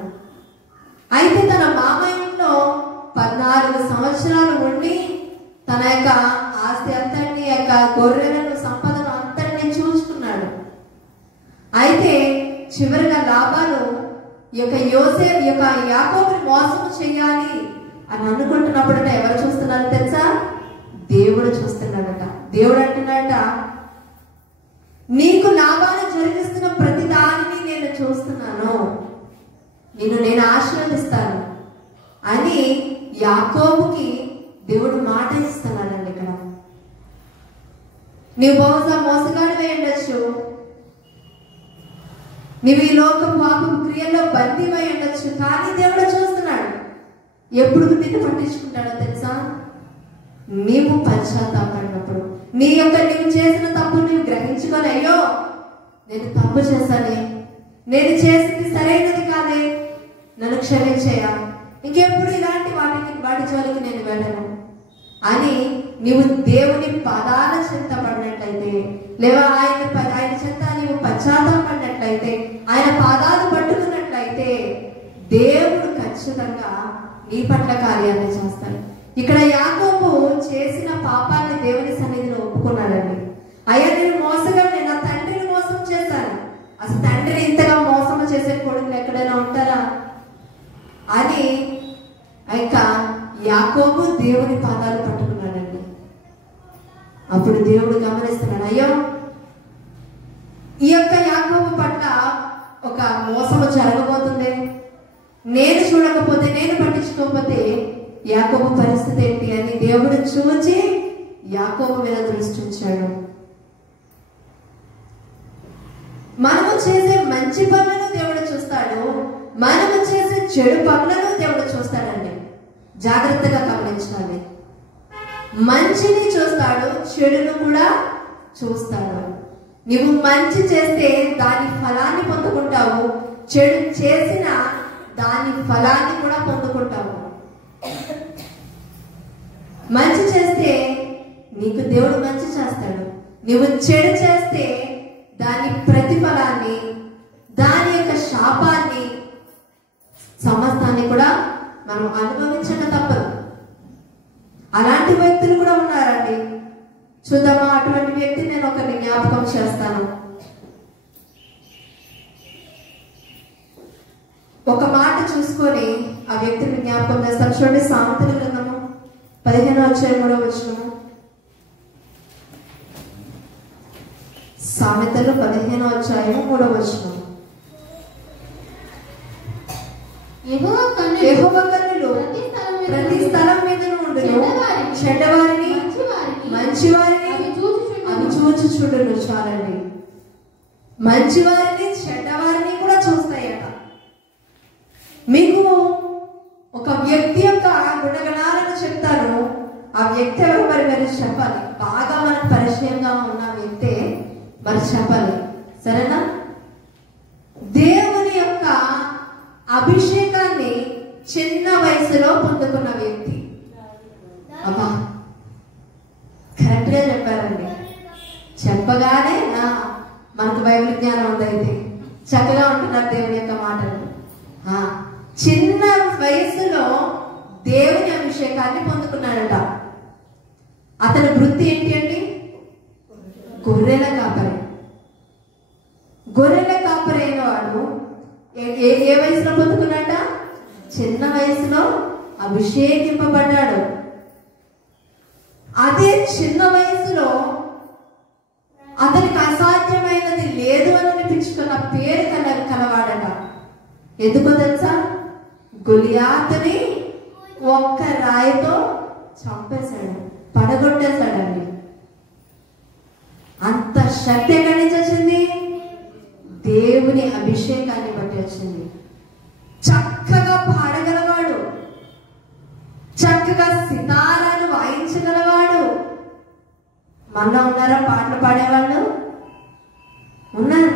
అయితే తన మామ ఇంట్లో 14 సంవత్సరాలు ఉండి తన యొక్క ఆస్తి అంతటిని, యొక్క గొర్రెలను, సంపదను అంతటిని చూసుకున్నాడు. అయితే చివరిగా లాబాను ఈ యొక్క యాకోబుని మోసము చేయాలి అని అనుకుంటున్నప్పుడట ఎవరు చూస్తున్నారో తెలుసా? దేవుడు చూస్తున్నాడట. దేవుడు అంటున్నాడట, నీకు లాభాన్ని జరిగిస్తున్న ప్రతి దానిని నేను చూస్తున్నాను, నేను ఆశీర్వదిస్తాను అని యాకోబుకి దేవుడు మాట ఇస్తున్నాడండి. ఇక్కడ నీవు బహుశా మోసగాడివే ఉండొచ్చు, నీవు ఈ లోక పాప క్రియల్లో బందీవై ఉండొచ్చు, కానీ దేవుడు చూస్తున్నాడు. ఎప్పుడు నిన్ను పట్టించుకుంటాడో తెలుసా? నీవు పశ్చాత్తాపడినప్పుడు, నీవు చేసిన తప్పు నువ్వు గ్రహించుకొని, అయ్యో నేను తప్పు చేశానే, నేను చేసింది సరైనది కాదే, నన్ను క్షమించేయా, ఇంకెప్పుడు ఇలాంటి వాటి జోలికి నేను వెళ్ళను అని నీవు దేవుని పాదాల చెంత పడినట్లయితే, లేదా ఆయన చెంత నీవు పశ్చాత్తాపడినట్లయితే, ఆయన పాదాలు పట్టుకున్నట్లయితే దేవుడు ఖచ్చితంగా నీ పట్ల కార్యాన్ని చేస్తాడు. ఇక్కడ యాకోబు చేసిన పాపాన్ని దేవుని సన్నిధిలో ఒప్పుకున్నాడండి. అయ్యా నేను మోసగానే, నా తండ్రిని మోసం చేశాను, అసలు తండ్రిని ఇంతగా మోసం చేసే కొడుకులు ఎక్కడైనా ఉంటారా అని యాకోబు దేవుని పాదాలు పట్టుకున్నాడండి. అప్పుడు దేవుడు గమనిస్తున్నాడు, అయ్యో ఈ యొక్క యాకోబు పట్ల ఒక మోసము జరగబోతుంది, నేను చూడకపోతే, నేను పట్టించుకోకపోతే యాకోబు పరిస్థితి ఏంటి అని దేవుడు చూచి యాకోబు మీద దృష్టి ఉంచాడు. మనము చేసే మంచి పనులను దేవుడు చూస్తాడు, మనము చేసే చెడు పనులను దేవుడు చూస్తాడండి. జాగ్రత్తగా గమనించాలి. మంచిని చూస్తాడు, చెడును కూడా చూస్తాడు. నువ్వు మంచి చేస్తే దాని ఫలాన్ని పొందుకుంటావు, చెడు చేసిన దాని ఫలాన్ని కూడా పొందుకుంటావు. మంచి చేస్తే నీకు దేవుడు మంచి చేస్తాడు. నువ్వు చెడు చేస్తే దాని ప్రతిఫలాన్ని, దాని యొక్క శాపాన్ని, సమస్తాన్ని కూడా మనం అనుభవించక తప్పదు. అలాంటి వ్యక్తులు కూడా ఉన్నారండి. చూద్దామా? అటువంటి వ్యక్తి నేను ఒకరిని జ్ఞాపకం చేస్తాను. ఒక మాట చూసుకొని ఆ వ్యక్తిని జ్ఞాపకం చేస్తాను. చూడండి, సామెతల గ్రంథము 15:3. సామెతలు 15:3. యెహోవా కన్నులు ప్రతి స్థలం మీద ఉండును, చెడ్డవారిని మంచివారిని అవి చూచుచుండును. చాలండి, మంచివారిని చెడ్డవారిని కూడా చూస్తాయట. మీకు ఒక వ్యక్తి యొక్క గుణగణాలను చెప్తాను. ఆ వ్యక్తి ఎవరు మరి మీరు చెప్పాలి. బాగా మనకు పరిచయంగా ఉన్న వ్యక్తే మరి చెప్పాలి. సరేనా? దేవుని యొక్క అభిషేకాన్ని చిన్న వయసులో పొందుకున్న వ్యక్తి. అబ్బా, కరెక్ట్ గా చెప్పారండి. చెప్పగానే మనకు బైబిల్ జ్ఞానం ఉందైతే చక్కగా ఉంటున్నారు దేవుని యొక్క మాటలు. చిన్న వయసులో దేవుని అభిషేకాన్ని పొందుకున్నాడట. అతని వృత్తి ఏంటి అండి? గొర్రెల కాపరి. గొర్రెల కాపరి అయిన వాడు ఏ వయసులో పొందుకున్నాడ? చిన్న వయసులో అభిషేకింపబడ్డాడు. అదే చిన్న వయసులో అతనికి అసాధ్యమైనది లేదు అని అనిపించుకున్న పేరు కలవాడట. ఎందుకో తెలుసా? గొలియాతుని ఒక్క రాయితో చంపేశాడు, పడగొట్టేశాడండి. అంత శక్తి ఎక్కడి నుంచి వచ్చింది? దేవుని అభిషేకాన్ని బట్టి వచ్చింది. చక్కగా పాడగలవాడు, చక్కగా సితారాలు వాయించగలవాడు. మనలో ఉన్నారా పాటలు పాడేవాళ్ళు? ఉన్నారు.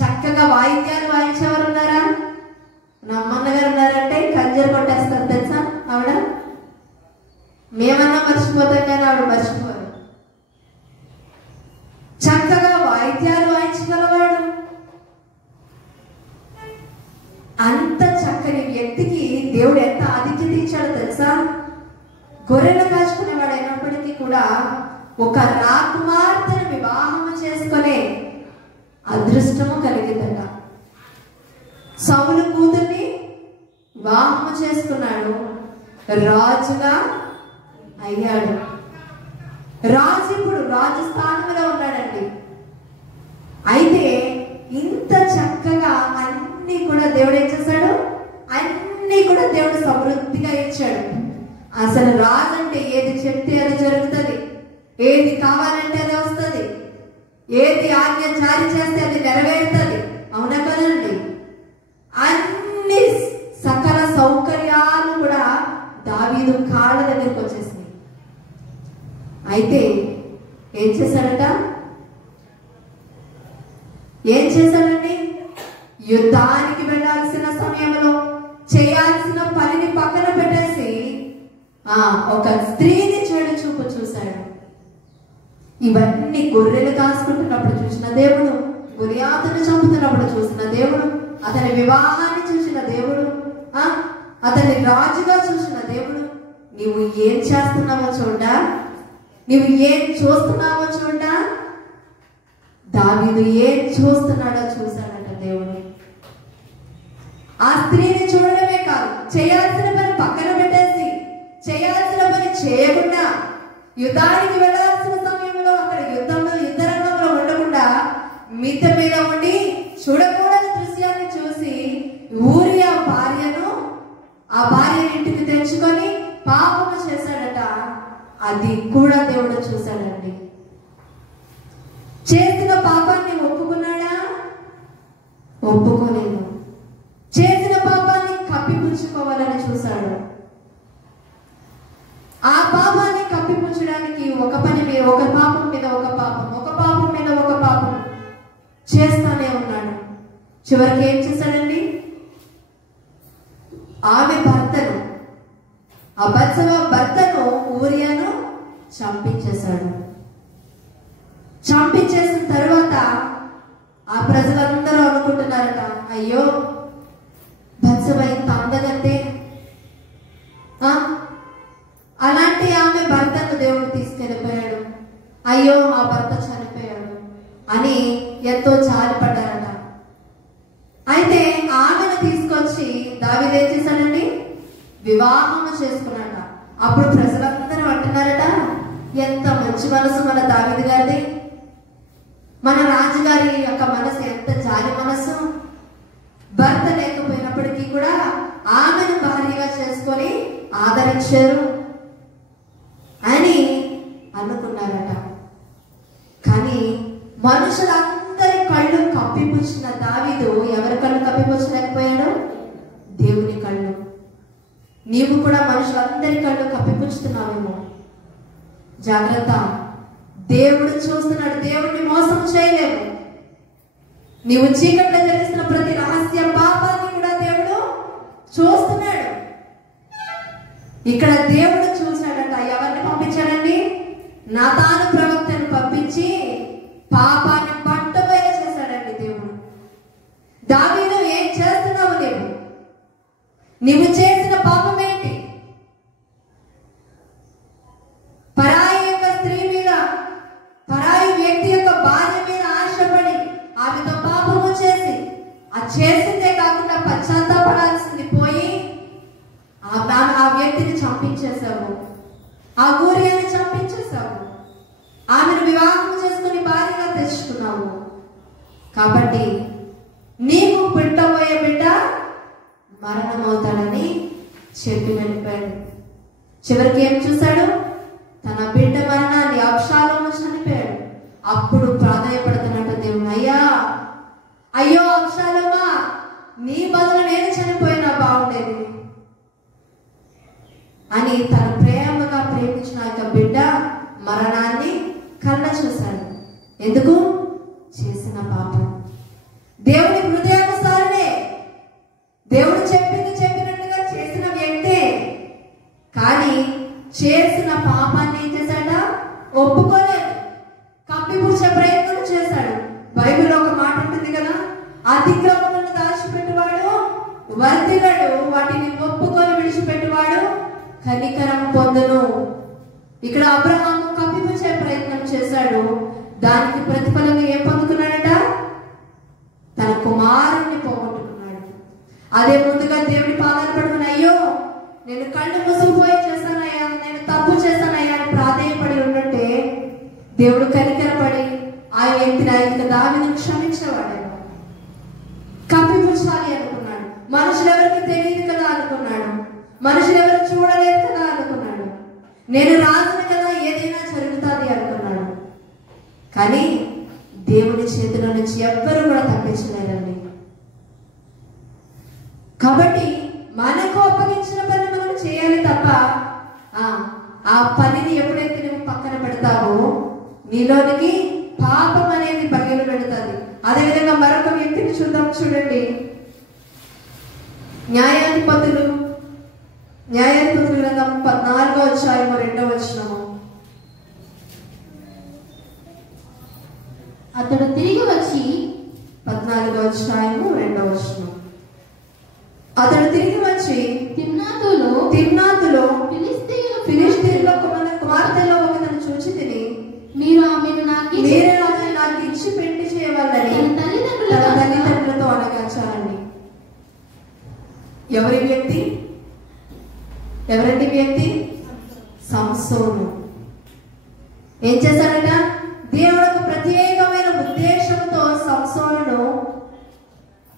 చక్కగా వాయిద్యాలు వాయించేవారు ఉన్నారా? నా అమ్మన్న గారు ఉన్నారంటే కంజర్ కొట్టేస్తారు తెలుసా ఆవిడ. మేమన్నా మర్చిపోతాం కానీ ఆవిడ మర్చిపోరు. చక్కగా వాయిద్యాలు వాయించగలవాడు. అంత చక్కని వ్యక్తికి దేవుడు ఎంత ఆతిథ్యత ఇచ్చాడో తెలుసా? గొర్రెలు కాచుకునేవాడు అయినప్పటికీ కూడా ఒక రాకుమార్తెను వివాహం చేసుకునే అదృష్టము కలిగిందట. సౌలు కూతుర్ని వివాహం చేసుకున్నాడు, రాజుగా అయ్యాడు. రాజు ఇప్పుడు రాజు స్థానంలో ఉన్నాడండి. అయితే ఇంత చక్కగా అన్ని కూడా దేవుడు ఏం చేశాడు? అన్ని కూడా దేవుడు సమృద్ధిగా ఇచ్చాడు. అసలు రాజు అంటే ఏది చెప్తే అది జరుగుతుంది, ఏది కావాలంటే అది వస్తుంది, ఏది ఆజ్ఞ జారీ చేస్తే అది నెరవేరుతుంది. అవునా కదండి? అన్ని సకల సౌకర్యాలు కూడా దావీదు కాళ్ళ దగ్గరికి వచ్చేసినాయి. అయితే ఏం చేశాడట? ఏం చేశాడండి? యుద్ధానికి వెళ్ళాల్సిన సమయంలో చేయాల్సిన పనిని పక్కన పెట్టేసి ఒక స్త్రీని చెడు చూపు చూశాడు. ఇవన్నీ గొర్రెలు కాసుకుంటున్నప్పుడు చూసిన దేవుడు, గొలియాతును చంపుతున్నప్పుడు చూసిన దేవుడు, అతని వివాహాన్ని చూసిన దేవుడు, అతన్ని రాజుగా చూసిన దేవుడు. నీవు ఏం చేస్తున్నావో చూడా, నీవు ఏం చూస్తున్నావో చూడా. దావీదు ఏం చూస్తున్నాడో చూశాడట దేవుడు. ఆ స్త్రీని చూడడమే కాదు, చేయాల్సిన పని పక్కన పెట్టేసి, చేయాల్సిన పని చేయకుండా, యుద్ధానికి వెళ్ళాల్సిన సమయంలో అక్కడ యుద్ధరంగంలో ఉండకుండా మిద్దె మీద ఉండి చూడకూడని దృశ్యాన్ని చూసి ఊరియా భార్యను, ఆ భార్యను ఇంటికి తెచ్చుకొని పాపము చేశాడట. అది కూడా దేవుడు చూశాడండి. చేసిన పాపాన్ని ఒప్పుకున్నాడా? ఒప్పుకోలేదు. చేసిన పాపాన్ని కప్పిపుచ్చుకోవాలని చూశాడు. ఆ పాపాన్ని కప్పిపుచ్చుకోవాలని చివరికి ఏం చేశాడండి? ఆమె భర్తను, ఆ బత్సెబ భర్తను ఊరియాను చంపించేశాడు. చంపించేసిన తర్వాత ఆ ప్రజలందరూ అనుకుంటున్నారట, అయ్యో బత్సెబ ఇంత అందగతే, అలాంటి ఆమె భర్తను దేవుడు తీసుకెళ్ళిపోయాడు, అయ్యో ఆ భర్త చనిపోయాడు అని ఎంతో జాలిపడ్డారట. అయితే ఆమెను తీసుకొచ్చి దావీదు ఏం చేశాడండి? వివాహం చేసుకున్నాడ. అప్పుడు ప్రజలందరూ అంటున్నారట, ఎంత మంచి మనసు మన దావీదు గారిది, మన రాజుగారి యొక్క మనసు ఎంత జాలి మనసు, భర్త లేకపోయినప్పటికీ కూడా ఆమెను భార్యగా చేసుకొని ఆదరించారు అని అనుకున్నారట. కానీ మనుషులందరి కళ్ళు కప్పిపుచ్చిన దావీదు ఎవరి కళ్ళు కప్పిపుచ్చలేకపోయాడు? దేవుని కళ్ళు. నీవు కూడా మనుషులందరి కళ్ళు కప్పిపుచ్చుతున్నావేమో, జాగ్రత్త. దేవుడు చూస్తున్నాడు, దేవుడిని మోసం చేయలేము. నీవు చీకట్లో జరిగిస్తున్న ప్రతి రహస్య పాపాన్ని కూడా దేవుడు చూస్తున్నాడు. ఇక్కడ దేవుడు చూశాడట. ఎవరిని పంపించాడండి? నాతాను ప్రవక్తను పంపించి పాపాన్ని పట్టబయలు చేశాడండి దేవుడు. దావీదు, ఏం చేస్తున్నావు నీవు? నీవు చేసిన పాపం ఏంటి? పరాయి యొక్క స్త్రీ మీద, పరాయి వ్యక్తి యొక్క భార్య మీద ఆశపడి ఆమెతో పాపము చేసి, ఆ చేసిందే కాకుండా పశ్చాత్తాపడాల్సింది పోయి ఆ వ్యక్తిని చంపించేశావు, ఆ ఊరియాని చంపించేశావు, ఆమెను వివాహం చేసుకుని భార్యగా తెచ్చుకున్నావు. కాబట్టి నీకు పుట్టబోయే బిడ్డ మరణమవుతాడని చెప్పి వెళ్ళిపోయాడు. చివరికి ఏం చూశాడు? తన బిడ్డ మరణాన్ని, అబ్షాలోము చనిపోయాడు. అప్పుడు ప్రాధాన్యపడుతున్నట్టు దేవుడు, అయ్యో అబ్షాలోమా, నీ బదులు నేను చనిపోయినా బాగుండేది అని తన ప్రేమగా ప్రేమించిన యొక్క బిడ్డ మరణాన్ని కళ్ళ చూశాడు. ఎందుకు? చేసిన పాపం. దేవుని హృదయానుసారమే, దేవుడు చెప్పినట్టుగా చేసిన వ్యక్తే. కానీ చేసిన పాపాన్ని ఏం చేశాడ? ఒప్పుకోలేదు, కప్పిపుచ్చే ప్రయత్నం చేశాడు. బైబిల్లో ఒక మాట ఉంటుంది కదా, అతిక్రమములను దాచిపెట్టువాడు వర్ధిల్లడు, వాటిని ఒప్పుకొని విడిచిపెట్టువాడు కనికరం పొందును. ఇక్కడ అబ్రహాము కప్పిపుచ్చే ప్రయత్నం చేశాడు. దానికి ప్రతిఫలంగా ఏం పొందుకున్నాడట? తన కుమారుణ్ణి పోగొట్టుకున్నాడు. అదే ముందుగా దేవుడి పాదాలు పడుకుని, అయ్యో నేను కళ్ళు మూసుకుపోయి చేశానయ్యా, నేను తప్పు చేశానయ్యా అని ప్రాధేయపడి ఉంటే దేవుడు కనికరపడి ఆ వ్యక్తిని, ఆయన దావీదును క్షమించేవాడేమో. కప్పిపుచ్చాలి అనుకున్నాడు, మనుషులు ఎవరికి తెలియదు కదా అనుకున్నాడు, మనుషులు ఎవరు చూడలేదు కదా అనుకున్నాడు, నేను రాజుని కదా ఏదైనా జరుగుతుంది అనుకున్నాడు. కానీ దేవుని చేతిలో నుంచి ఎవ్వరూ కూడా తప్పించలేదండి. కాబట్టి మనకు అప్పగించిన పని మనం చేయాలి తప్ప ఆ పనిని ఎప్పుడైతే నువ్వు పక్కన పెడతావో నీలోనికి పాపం అనేది బయలు పెడుతుంది. అదేవిధంగా మరొక వ్యక్తిని చూద్దాం. చూడండి, న్యాయాధిపతులు గ్రంథం 14వ అధ్యాయము 2వ వచనము. అతడు తిరిగి వచ్చి 14వ అధ్యాయము 2వ వచనం. అతడు తిరిగి వచ్చి తిమ్నాతులో ఫిలిష్తీయుల కుమార్తెలో ఒకతను చూచి తిని, మీరు ఆమెను నాకు ఇచ్చి పెళ్లి చేయవాలని తన తల్లిదండ్రులతో అడగాచారండి. ఎవరండి వ్యక్తి? సంసోను. ఏం చేశాడట? దేవుడు ఒక ప్రత్యేకమైన ఉద్దేశంతో సంసోనును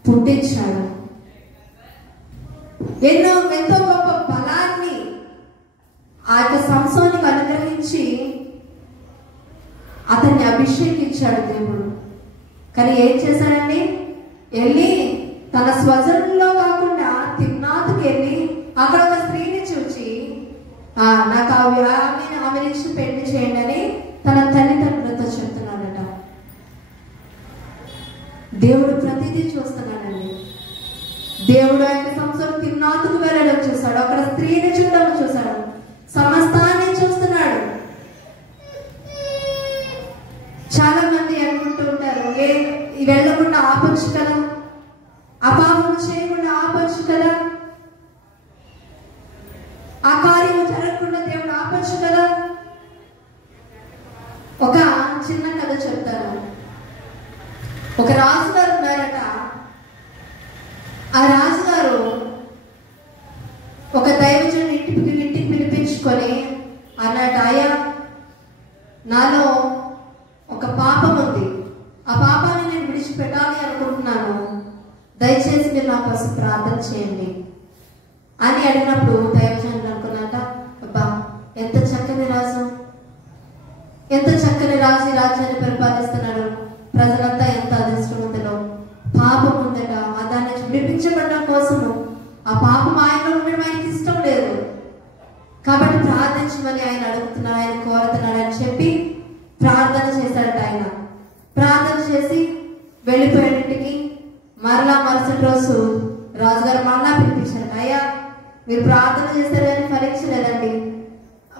పుట్టించాడు. ఎంతో గొప్ప బలాన్ని ఆ యొక్క సంసోనుకు అనుగ్రహించి అతన్ని అభిషేకించాడు దేవుడు. కానీ ఏం చేశాడండి? వెళ్ళి తన స్వజనంలో కాకుండా తిమ్నాతుకి వెళ్ళి అక్కడ ఒక స్త్రీని చూచి, నాకు ఆమెనిచ్చి పెళ్లి చేయండి అని తన తల్లిదండ్రులతో చెప్తున్నాడట. దేవుడు ప్రతిదీ చూస్తున్నాడు. దేవుడు ఆయన సంసారం తిమ్నాతుకు వెళ్ళడం చూశాడు, అక్కడ స్త్రీని చూడడం చూశాడు, సమస్తాన్ని చూస్తున్నాడు. చాలా మంది అనుకుంటూ ఉంటారు, వెళ్ళకుండా ఆపొచ్చు కదా, అపాపం చేయకుండా ఆపొచ్చు కదా, ఆ కార్యం జరగకుండా దేవుడు ఆపొచ్చు కదా. ఒక చిన్న కథ చెప్తాను. ఒక రాజుగారు ఉన్నారట. ఆ రాజుగారు ఒక దైవజనుని ఇంటికి పిలిపించుకొని అన్నట్టు, అయ్యా నాలో ఒక పాపం ఉంది, ఆ పాపాన్ని నేను విడిచిపెట్టాలి అనుకుంటున్నాను, దయచేసి మీరు నా కోసం ప్రార్థన చేయండి అని అడిగినప్పుడు దైవజనుడు అనుకున్నాక, అబ్బా ఎంత చక్కని రాజు, ఎంత చక్కని రాజు ఈ రాజ్యాన్ని పరిపాలిస్తున్నాడు, ప్రజలంతా ఎంత అదృష్టవంతులో, పాపం ఉందట, దాన్ని విడిపించబడడం కోసము ఆ పాపం ఆయనలో ఉండడం ఆయనకి ఇష్టం లేదు కాబట్టి ప్రార్థించమని ఆయన అడుగుతున్నాడు, ఆయన కోరుతున్నాడు అని చెప్పి ప్రార్థన చేశాడట. ఆయన ప్రార్థన చేసి వెళ్ళిపోయేటికి మరలా మరుసటి రోజు రాజుగారు మరలా పిలిపించారట. అయ్యా మీరు ప్రార్థన చేశారు కానీ ఫలించలేదండి,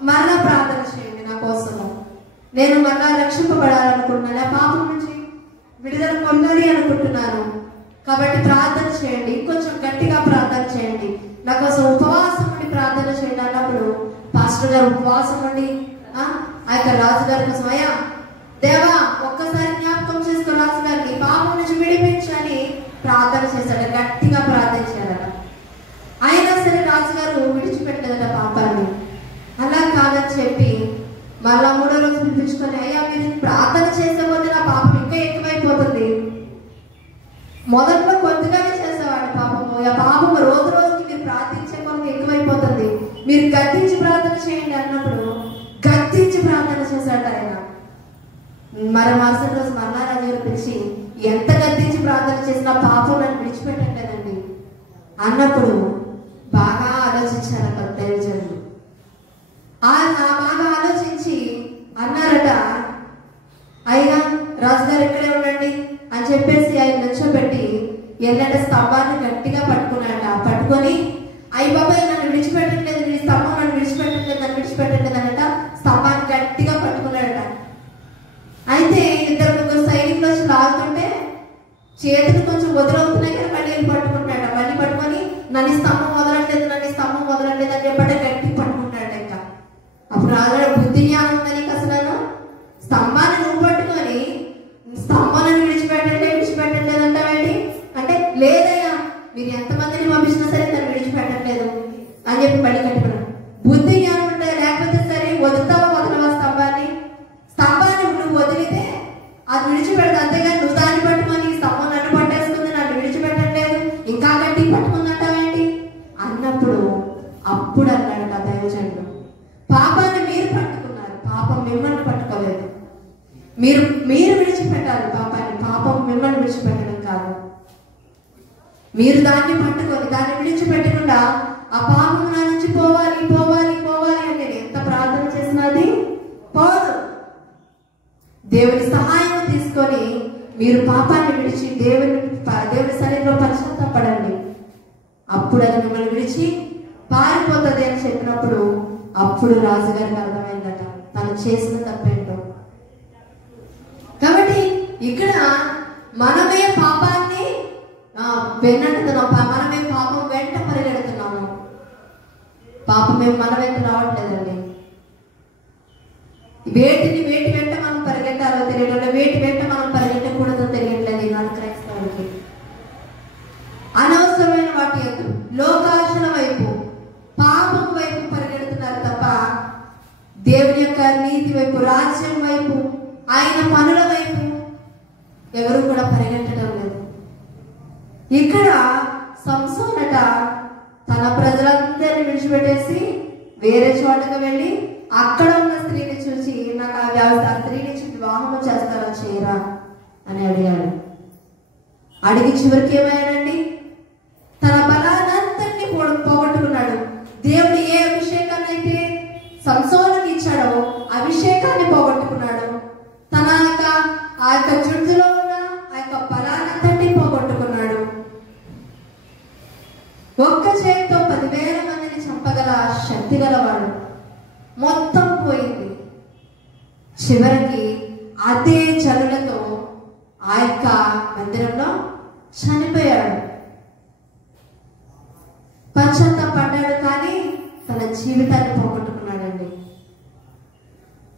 మరలా ప్రార్థన చేయండి నా కోసము, నేను మరలా రక్షింపబడాలనుకుంటున్నాను, ఆ పాపం నుంచి విడుదల పొందాలి అనుకుంటున్నాను, కాబట్టి ప్రార్థన చేయండి, కొంచెం గట్టిగా ప్రార్థన చేయండి, నా కోసం ఉపవాసం ఉండి ప్రార్థన చేయండి అన్నప్పుడు పాస్టర్ గారు ఉపవాసం ఉండి ఆ యొక్క రాజుగారి కోసం, అయ్యా దేవా ఒక్కసారి జ్ఞాపకం చేసుకో రాజుగారిని, పాపం నుంచి విడిపించని ప్రార్థన చేశాడు, గట్టిగా ప్రార్థించాడట. అయినా సరే రాజుగారు విడిచిపెట్టలేదట పాపాన్ని. అలా కాదని చెప్పి మళ్ళా మూడో రోజు పిలిపించుకొని, అయ్యా మీరు ప్రార్థన చేసేపోతే నా పాపం ఇంకా ఎక్కువైపోతుంది, మొదట్లో కొద్దిగానే చేసేవాడు పాపము, ఆ పాపం రోజు రోజుకి మీరు ప్రార్థించే కొరకు ఎక్కువైపోతుంది, మీరు గద్దించి ప్రార్థన చేయండి అన్నప్పుడు గద్దించి ప్రార్థన చేశాడు ఆయన. మరుసటి రోజు మరలా రాజుగారు పిలిచి, ఎంత గద్దించి ప్రార్థన చేసినా పాపం నన్ను విడిచిపెట్టట్లేదండి అన్నప్పుడు బాగా ఆలోచించారు అక్కడ దైవజనులు. బాగా ఆలోచించి అన్నారట, అయినా రాజుగారు ఇక్కడే ఉండండి అని చెప్పేసి ఆయన నిల్చోబెట్టి ఎల్లంటే స్తంభాన్ని గట్టిగా పట్టుకున్నాడట. పట్టుకొని అయ్యి బాబాయ్ నన్ను విడిచిపెట్టట్లేదు, నీ స్తంభం నన్ను విడిచిపెట్టట్లేదు అనట, స్తంభాన్ని గట్టిగా పట్టుకున్నాడట. అయితే ఇద్దరు ముగ్గురు సైనికులు వచ్చి లాగుతుంటే చేతులు కొంచెం వదులవుతున్నాయి కానీ మళ్ళీ పట్టుకుంటాడట. మళ్ళీ పట్టుకొని నన్ను స్తంభం వదలట్లేదు అని చెప్పంటే గట్టి పట్టుకుంటాడట. ఇంకా అప్పుడు రాజు బుద్ధి జ్ఞానం ఉందని అసలు స్తంభాన్ని నువ్వు పట్టుకొని స్తంభాన్ని విడిచిపెట్టట్లేదు అంటావేంటి అంటే, లేదయ్యా మీరు ఎంతమందిని పంపించినా సరే తను విడిచిపెట్టట్లేదు అని చెప్పి మళ్ళీ కట్టుకున్నాడు. బుద్ధి జ్ఞానం ఉంటే లేకపోతే సరే వదులుతావా వదలవా స్తంభాన్ని నువ్వు వదిలితే అది విడిచిపెడతా, అంతేగాని నువ్వు దాన్ని పట్టుకొని స్తంభం నన్ను పట్టేసుకుంది, నన్ను విడిచిపెట్టట్లేదు, ఇంకా గట్టి పట్టుకుందంటావేంటి అన్నప్పుడు అప్పుడు అన్నాడట దైవజనుడు, పాపాన్ని మీరు పట్టుకున్నారు, పాపం మిమ్మల్ని పట్టుకోలేదు, మీరు విడిచిపెట్టాలి పాపాన్ని, పాపం మిమ్మల్ని విడిచిపెట్టడం కాదు, మీరు దాన్ని పట్టుకొని దాన్ని విడిచిపెట్టకుండా ఆ పాపం నా నుంచి పోవాలి అని నేను ఎంత ప్రార్థన చేసినది పోదు. దేవుని సహాయం తీసుకొని మీరు పాపాన్ని విడిచి దేవుని సన్నిధిలో పశ్చాత్తాపడండి, అప్పుడు అది మిమ్మల్ని విడిచి పారిపోతుంది అని చెప్పినప్పుడు అప్పుడు రాజుగారికి అర్థమైందట తను చేసిన తప్పేంటో. కాబట్టి ఇక్కడ మనమే పాపాన్ని వెన్నట్టుతున్నాం, మనమే పాపం వెంట పరిగెడుతున్నాము, పాపమే మన వెంట రావట్లేదండి. వేటి వెంట మనం పరిగెట్టాలో తెలియట్లేదు, వేటి వెంట మనం పరిగెట్టకూడదో తెలియట్లేదు ఈనాడు క్రైస్తవులకి. అనవసరమైన వాటి యొక్క లోకాశల వైపు పాపం వైపు పరిగెడుతున్నారు తప్ప దేవుని యొక్క నీతి వైపు, రాజ్యం వైపు, ఆయన పనుల వైపు ఎవరు కూడా పరిగెట్టడం లేదు. ఇక్కడ సంసోనట తన ప్రజలందరినీ విడిచిపెట్టేసి వేరే చోటకు వెళ్ళి అక్కడ ఉన్న స్త్రీని చూసి, నాకు ఆ స్త్రీని చూసి వివాహం చేస్తారా చేయరా అని అడిగాడు. అడిగి చివరికి ఏమయ్యాడండి, తన బలానంతరినీ పోగొట్టుకున్నాడు. దేవుడు ఏ అభిషేకాన్ని అయితే సంసోనుకి ఇచ్చాడో అభిషేకాన్ని పోగొట్టుకున్నాడు. తన ఆ యొక్క జుట్టులో ఉన్న ఆ యొక్క బలానంతరినీ పోగొట్టుకున్నాడు. చివరికి అదే చలులతో ఆ యొక్క మందిరంలో చనిపోయాడు. పశ్చాత్తాపడ్డాడు, కానీ తన జీవితాన్ని పోగొట్టుకున్నాడండి.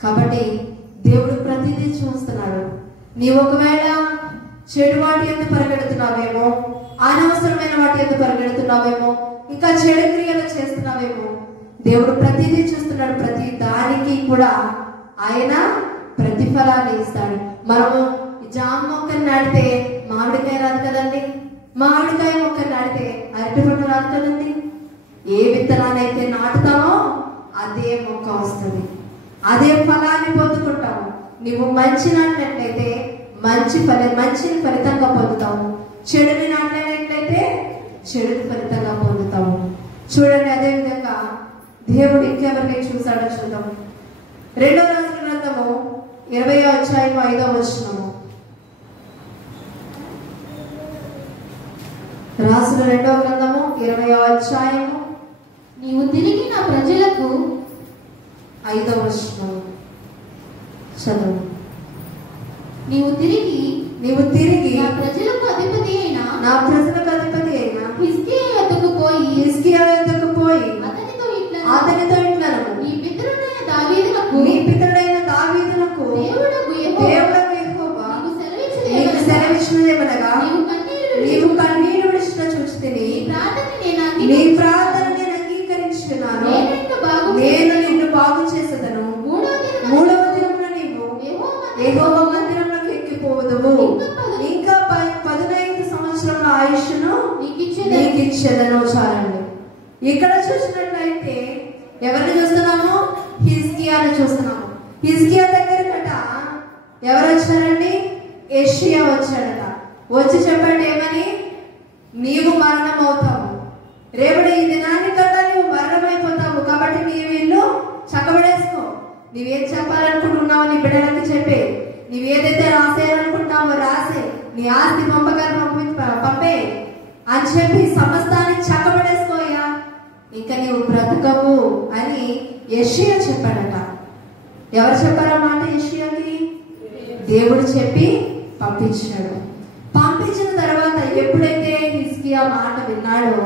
కాబట్టి దేవుడు ప్రతిదీ చూస్తున్నాడు. నీవు ఒకవేళ చెడు వాటి ఎందుకు పరిగెడుతున్నావేమో, అనవసరమైన వాటి ఎందుకు పరిగెడుతున్నావేమో, ఇంకా చెడు క్రియలు చేస్తున్నావేమో, దేవుడు ప్రతిదీ చూస్తున్నాడు. ప్రతి దానికి కూడా ఆయన ప్రతిఫలాన్ని ఇస్తాడు. మనము జామ మొక్కను నాటితే మామిడికాయ రాదు కదండి, మామిడికాయ మొక్కను నాటితే అరటి పండు రాదు కదండి. ఏ విత్తనాన్ని అయితే నాటుతామో అదే మొక్క వస్తుంది, అదే ఫలాన్ని పొందుకుంటాము. నువ్వు మంచి నాటినట్లయితే మంచిని ఫలితంగా పొందుతావు, చెడుని నాటినట్లయితే చెడుని ఫలితంగా పొందుతావు. చూడండి, అదే విధంగా దేవుడు ఇంకెవరిని చూశాడో చూద్దాం. 2వ రాజుల గ్రంథము 20వ అధ్యాయము 5వ వచనము. రాజుల 2వ గ్రంథము 20వ అధ్యాయము నీవు తిరిగి నా ప్రజలకు 5వ వచనము చదువు. నీవు తిరిగి నా నా ప్రజలకు అధిపతి అయిన హిజ్కియా యొద్దకు పోయి అతనితో ఇట్లనను, నీ పితరుడైన దావీదునకు దేవుడగు యెహోవా నీకు సెలవిచ్చినదేమనగా, నీవు కన్నీరు విడిచిన చూచితిని, నీ ప్రార్థన నేను అంగీకరించున్నాను, నేను నిన్ను బాగు చేసేదను. 3వ దినమున నీవు యెహోవా మందిరంలోకి ఎక్కిపోవదువు, ఇంకా 15 సంవత్సరముల ఆయుష్ను నీకు ఇచ్చేదను. చాలండి. ఇక్కడ చూసినట్లయితే ఎవరిని చూస్తున్నాము? హిజ్కియాను చూస్తున్నాము. హిజ్కియా దగ్గరకట ఎవరు వచ్చారండి? యెషయా వచ్చాడట. వచ్చి చెప్పండి ఏమని? నీవు మరణం అవుతావు, రేపటి ఈ దినాన్ని కన్నా నీవు మరణమైపోతావు, కాబట్టి నీవు ఇల్లు చక్కబడేసుకో. నీవేం చెప్పాలనుకుంటున్నావు నీ బిడ్డలకి చెప్పే, నీవేదైతే రాసేయాలనుకుంటున్నావో రాసే, నీ ఆస్తి పంపే అని చెప్పి సమస్తాన్ని చక్కబడేసుకోయా, ఇంకా నీవు బ్రతకవు అని యెషయా చెప్పాడట. ఎవరు చెప్పారన్నమాట యెషయాకి? దేవుడు చెప్పి పంపించాడు. పంపించిన తర్వాత ఎప్పుడైతే హిజ్కియా మాట విన్నాడో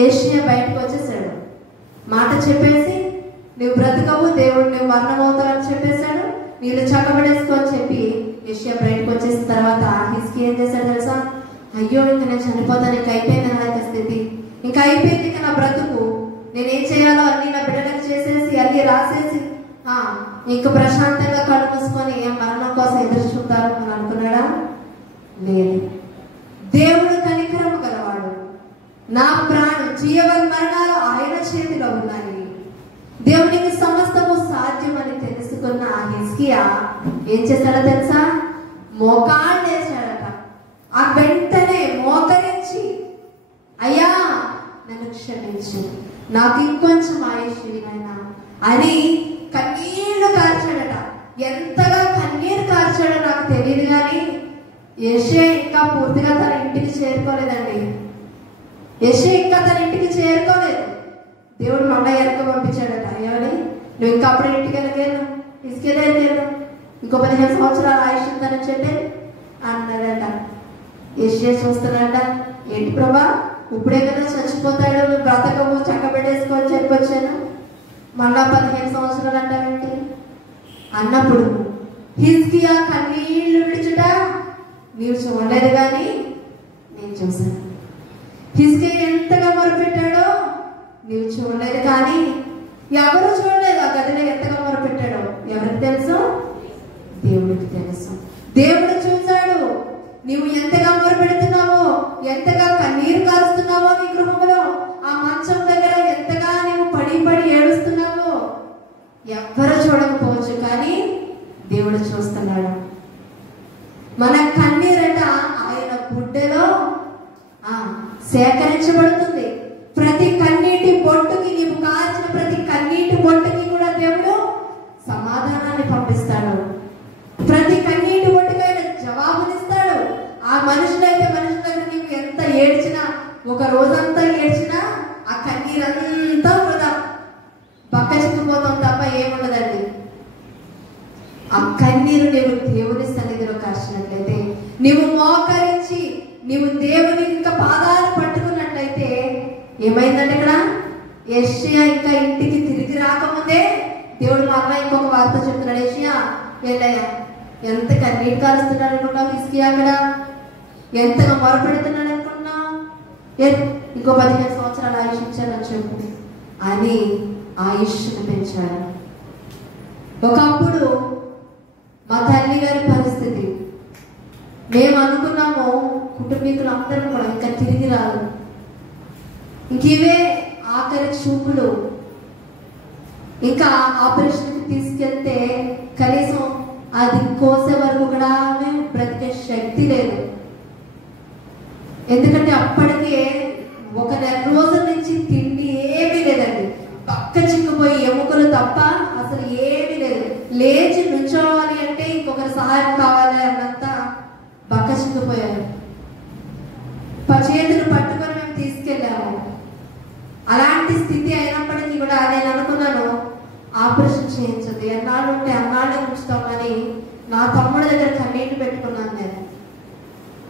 యెషయా బయటకు వచ్చేసాడు. మాట చెప్పేసి నువ్వు బ్రతకవు, దేవుడు నువ్వు మరణమవుతావని చెప్పేశాడు, వీళ్ళు చక్కబడేసుకో అని చెప్పి యెషయా బయటకు వచ్చేసిన తర్వాత హిజ్కియా ఏం చేశాడు తెలుసా? అయ్యో, ఇంకా నేను చనిపోతాను, ఇంకా అయిపోయింది నా యొక్క స్థితి, ఇంకా అయిపోయింది, ఇంకా నా బ్రతుకు, నేనేం చేయాలో అన్ని నా బిడ్డలకు చేసేసి అన్ని రాసేసి ఇంకా ప్రశాంతంగా కళ్ళు మూసుకొని మరణం కోసం ఎదురు చూస్తారు అని అనుకున్నాడా? లేదు. దేవుడు కనికరము గలవాడు, నా ప్రాణం జీవన్ మరణాలు ఆయన చేతిలో ఉన్నాయి, దేవునికి సమస్తము సాధ్యమని తెలుసుకున్న హిజ్కియా ఏం చేశాడో తెలుసా? మోకాళ్ళు వేశాడట. ఆ వెంటనే మోకరించి, అయ్యా నన్ను క్షమించు, నాకు ఇంకొంచెం ఆయుష్ అయినా అని కన్నీళ్లు కార్చాడట. ఎంతగా కన్నీరు కార్చాడో నాకు తెలియదు, కానీ యెషయా ఇంకా పూర్తిగా తన ఇంటికి చేరుకోలేదండి. యెషయా ఇంకా తన ఇంటికి చేరుకోలేదు. దేవుడు మళ్ళా ఎరక పంపించాడట. ఏమని? నువ్వు ఇంకా అప్పుడు ఇంటికి వెళ్ళలేదు, తీసుకెళ్ళలేదు, ఇంకో 15 సంవత్సరాల ఆయుష్ ఉందని చెప్పి అన్నాడట. యెషయా చూస్తున్నాడ, ఏంటి ప్రభా, ఇప్పుడే కదా చచ్చిపోతాడు, నువ్వు బ్రతకము చక్కబెట్టేసుకోని చెప్పొచ్చాను, మళ్ళా 15 సంవత్సరాలు అంటావేంటి అన్నప్పుడు హిజ్కియా కన్నీళ్లు విడిచుట నీవు చూడలేదు, కానీ నేను చూశాను. హిజ్కియా ఎంతగా మొరపెట్టాడో నీవు చూడలేదు, కానీ ఎవరు చూడలేదు. ఆ గదిలో ఎంతగా మొరపెట్టాడో ఎవరికి తెలుసు? దేవుడికి తెలుసు. దేవుడు చూశాడు. నీవు ఎంతగా మొరపెడుతున్నావో, ఎంతగా కన్నీరు కారుస్తున్నావో, నీ గృహంలో ఆ మంచం దగ్గర ఎంతగా నీవు పడి ఏడుస్తున్నావో ఎవ్వరు చూడకపోవచ్చు, కానీ దేవుడు చూస్తున్నాడు. మన కన్నీరట ఆయన గుడ్డలో సేకరించబడుతుంది. ప్రతి కన్నీటి బొట్టుకి, నీవు కాల్చిన ప్రతి కన్నీటి బొట్టుకి కూడా దేవుడు సమాధానాన్ని పంపిస్తాడు. ప్రతి కన్నీటి బొట్టుకి ఆయన జవాబునిస్తాడు. ఆ మనుషులైతే మనుషుల దగ్గర నీవు ఎంత ఏడ్చినా, ఒక రోజంతా ఏడ్చినా ఆ కన్నీరంతా వృధా, బక్క చిక్కిపోతాం తప్ప ఏముండదండి. కన్నీరు నీవు దేవుని సన్నిధిలో కార్చినట్లయితే, నీవు మోకరించి నీవు దేవుని ఇంకా పాదాలు పట్టుకున్నట్లయితే ఏమైందంటే ఇక్కడ యెషయా ఇంకా ఇంటికి తిరిగి రాకముందే దేవుడు మరలా ఇంకొక వార్త చెప్తున్నాడు. యెషయా వెళ్ళయ్యా, ఎంత కన్నీరు కాలుస్తున్నాడు అనుకున్నావు, హిజ్కియా అక్కడ ఎంతగా మొరపెడుతున్నాడు అనుకున్నావు, ఇంకో 15 సంవత్సరాలు ఆయుష్ ఇచ్చానని చెప్పు అని ఆయుష్ను పెంచాడు. ఒకప్పుడు మా తల్లి గారి పరిస్థితి మేము అనుకున్నాము, కుటుంబీకులు అందరూ కూడా ఇంకా తిరిగి రాదు, ఇంకివే ఆఖరి చూపులు, ఇంకా ఆపరేషన్కి తీసుకెళ్తే కనీసం అది కోసే వరకు కూడా ఆమె బ్రతికే శక్తి లేదు. ఎందుకంటే అప్పటికే 1 నెల రోజుల నుంచి తిండి ఏమీ లేదండి, పక్క చిక్కుపోయి ఎముకలు తప్ప అసలు ఏమీ లేదు. లేచి నుంచోవాలి అంటే ఇంకొకరి సహాయం కావాలి అన్నంత బక్క చిక్కుపోయారు. చేతులు పట్టుకొని మేము తీసుకెళ్ళాము. అలాంటి స్థితి అయినప్పటికీ కూడా నేను అనుకున్నాను, ఆపరేషన్ చేయించదు, ఎన్నాళ్ళు ఉంటే అన్నాళ్ళే ఉంచుతామని నా తమ్ముడి దగ్గర కన్నీళ్ళు పెట్టుకున్నాను. నేను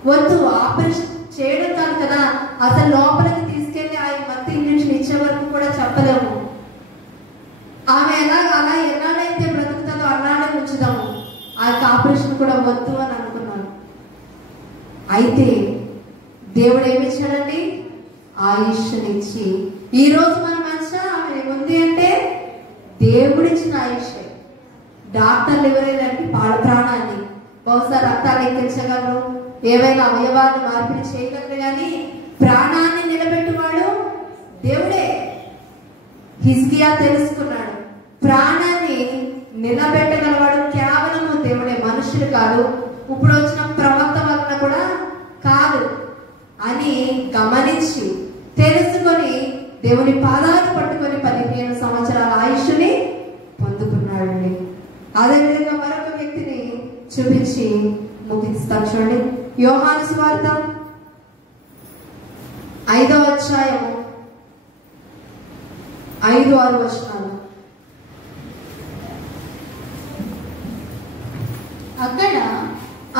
వద్దు, ఆపరేషన్ చేయడం కాదు కదా, అసలు లోపలికి తీసుకెళ్లి ఆ మత్తు ఇంజక్షన్ ఇచ్చే వరకు కూడా చెప్పలేము. ఆమె అలా ఎన్నాళ్ళైతే బ్రతుకుతుందో అన్నాళ్ళే ఉంచుదాము, ఆ ఆపరేషన్ కూడా వద్దు అని అనుకున్నాను. అయితే దేవుడు ఏమిచ్చాడండి? ఆయుష్నిచ్చి ఈ రోజు మన మనిషి ఆమె ఉంది అంటే దేవుడిచ్చిన ఆయుష్. డాక్టర్లు ఎవరైనా ప్రాణాన్ని బహుశా రక్తాన్ని ఎక్కించగలరు, ఏవైనా అవయవాన్ని మార్పిడి చేయగలరు, కానీ ప్రాణాన్ని నిలబెట్టువాడు దేవుడే. హిజ్కియా తెలుసుకున్నాడు, ప్రాణాన్ని నిలబెట్టగలవాడు కేవలం దేవుడే, మనుషులు కాదు, ఇప్పుడు వచ్చిన ప్రవక్త వలన కూడా కాదు అని గమనించి తెలుసుకొని దేవుని పాదాలు పట్టుకొని 15 సంవత్సరాల ఆయుష్ని పొందుకున్నాడండి. అదేవిధంగా మరొక వ్యక్తిని చూపించి ముగిస్తాను. చూడండి, యోహాను సువార్త 5వ అధ్యాయం 5-6 వచనాలు.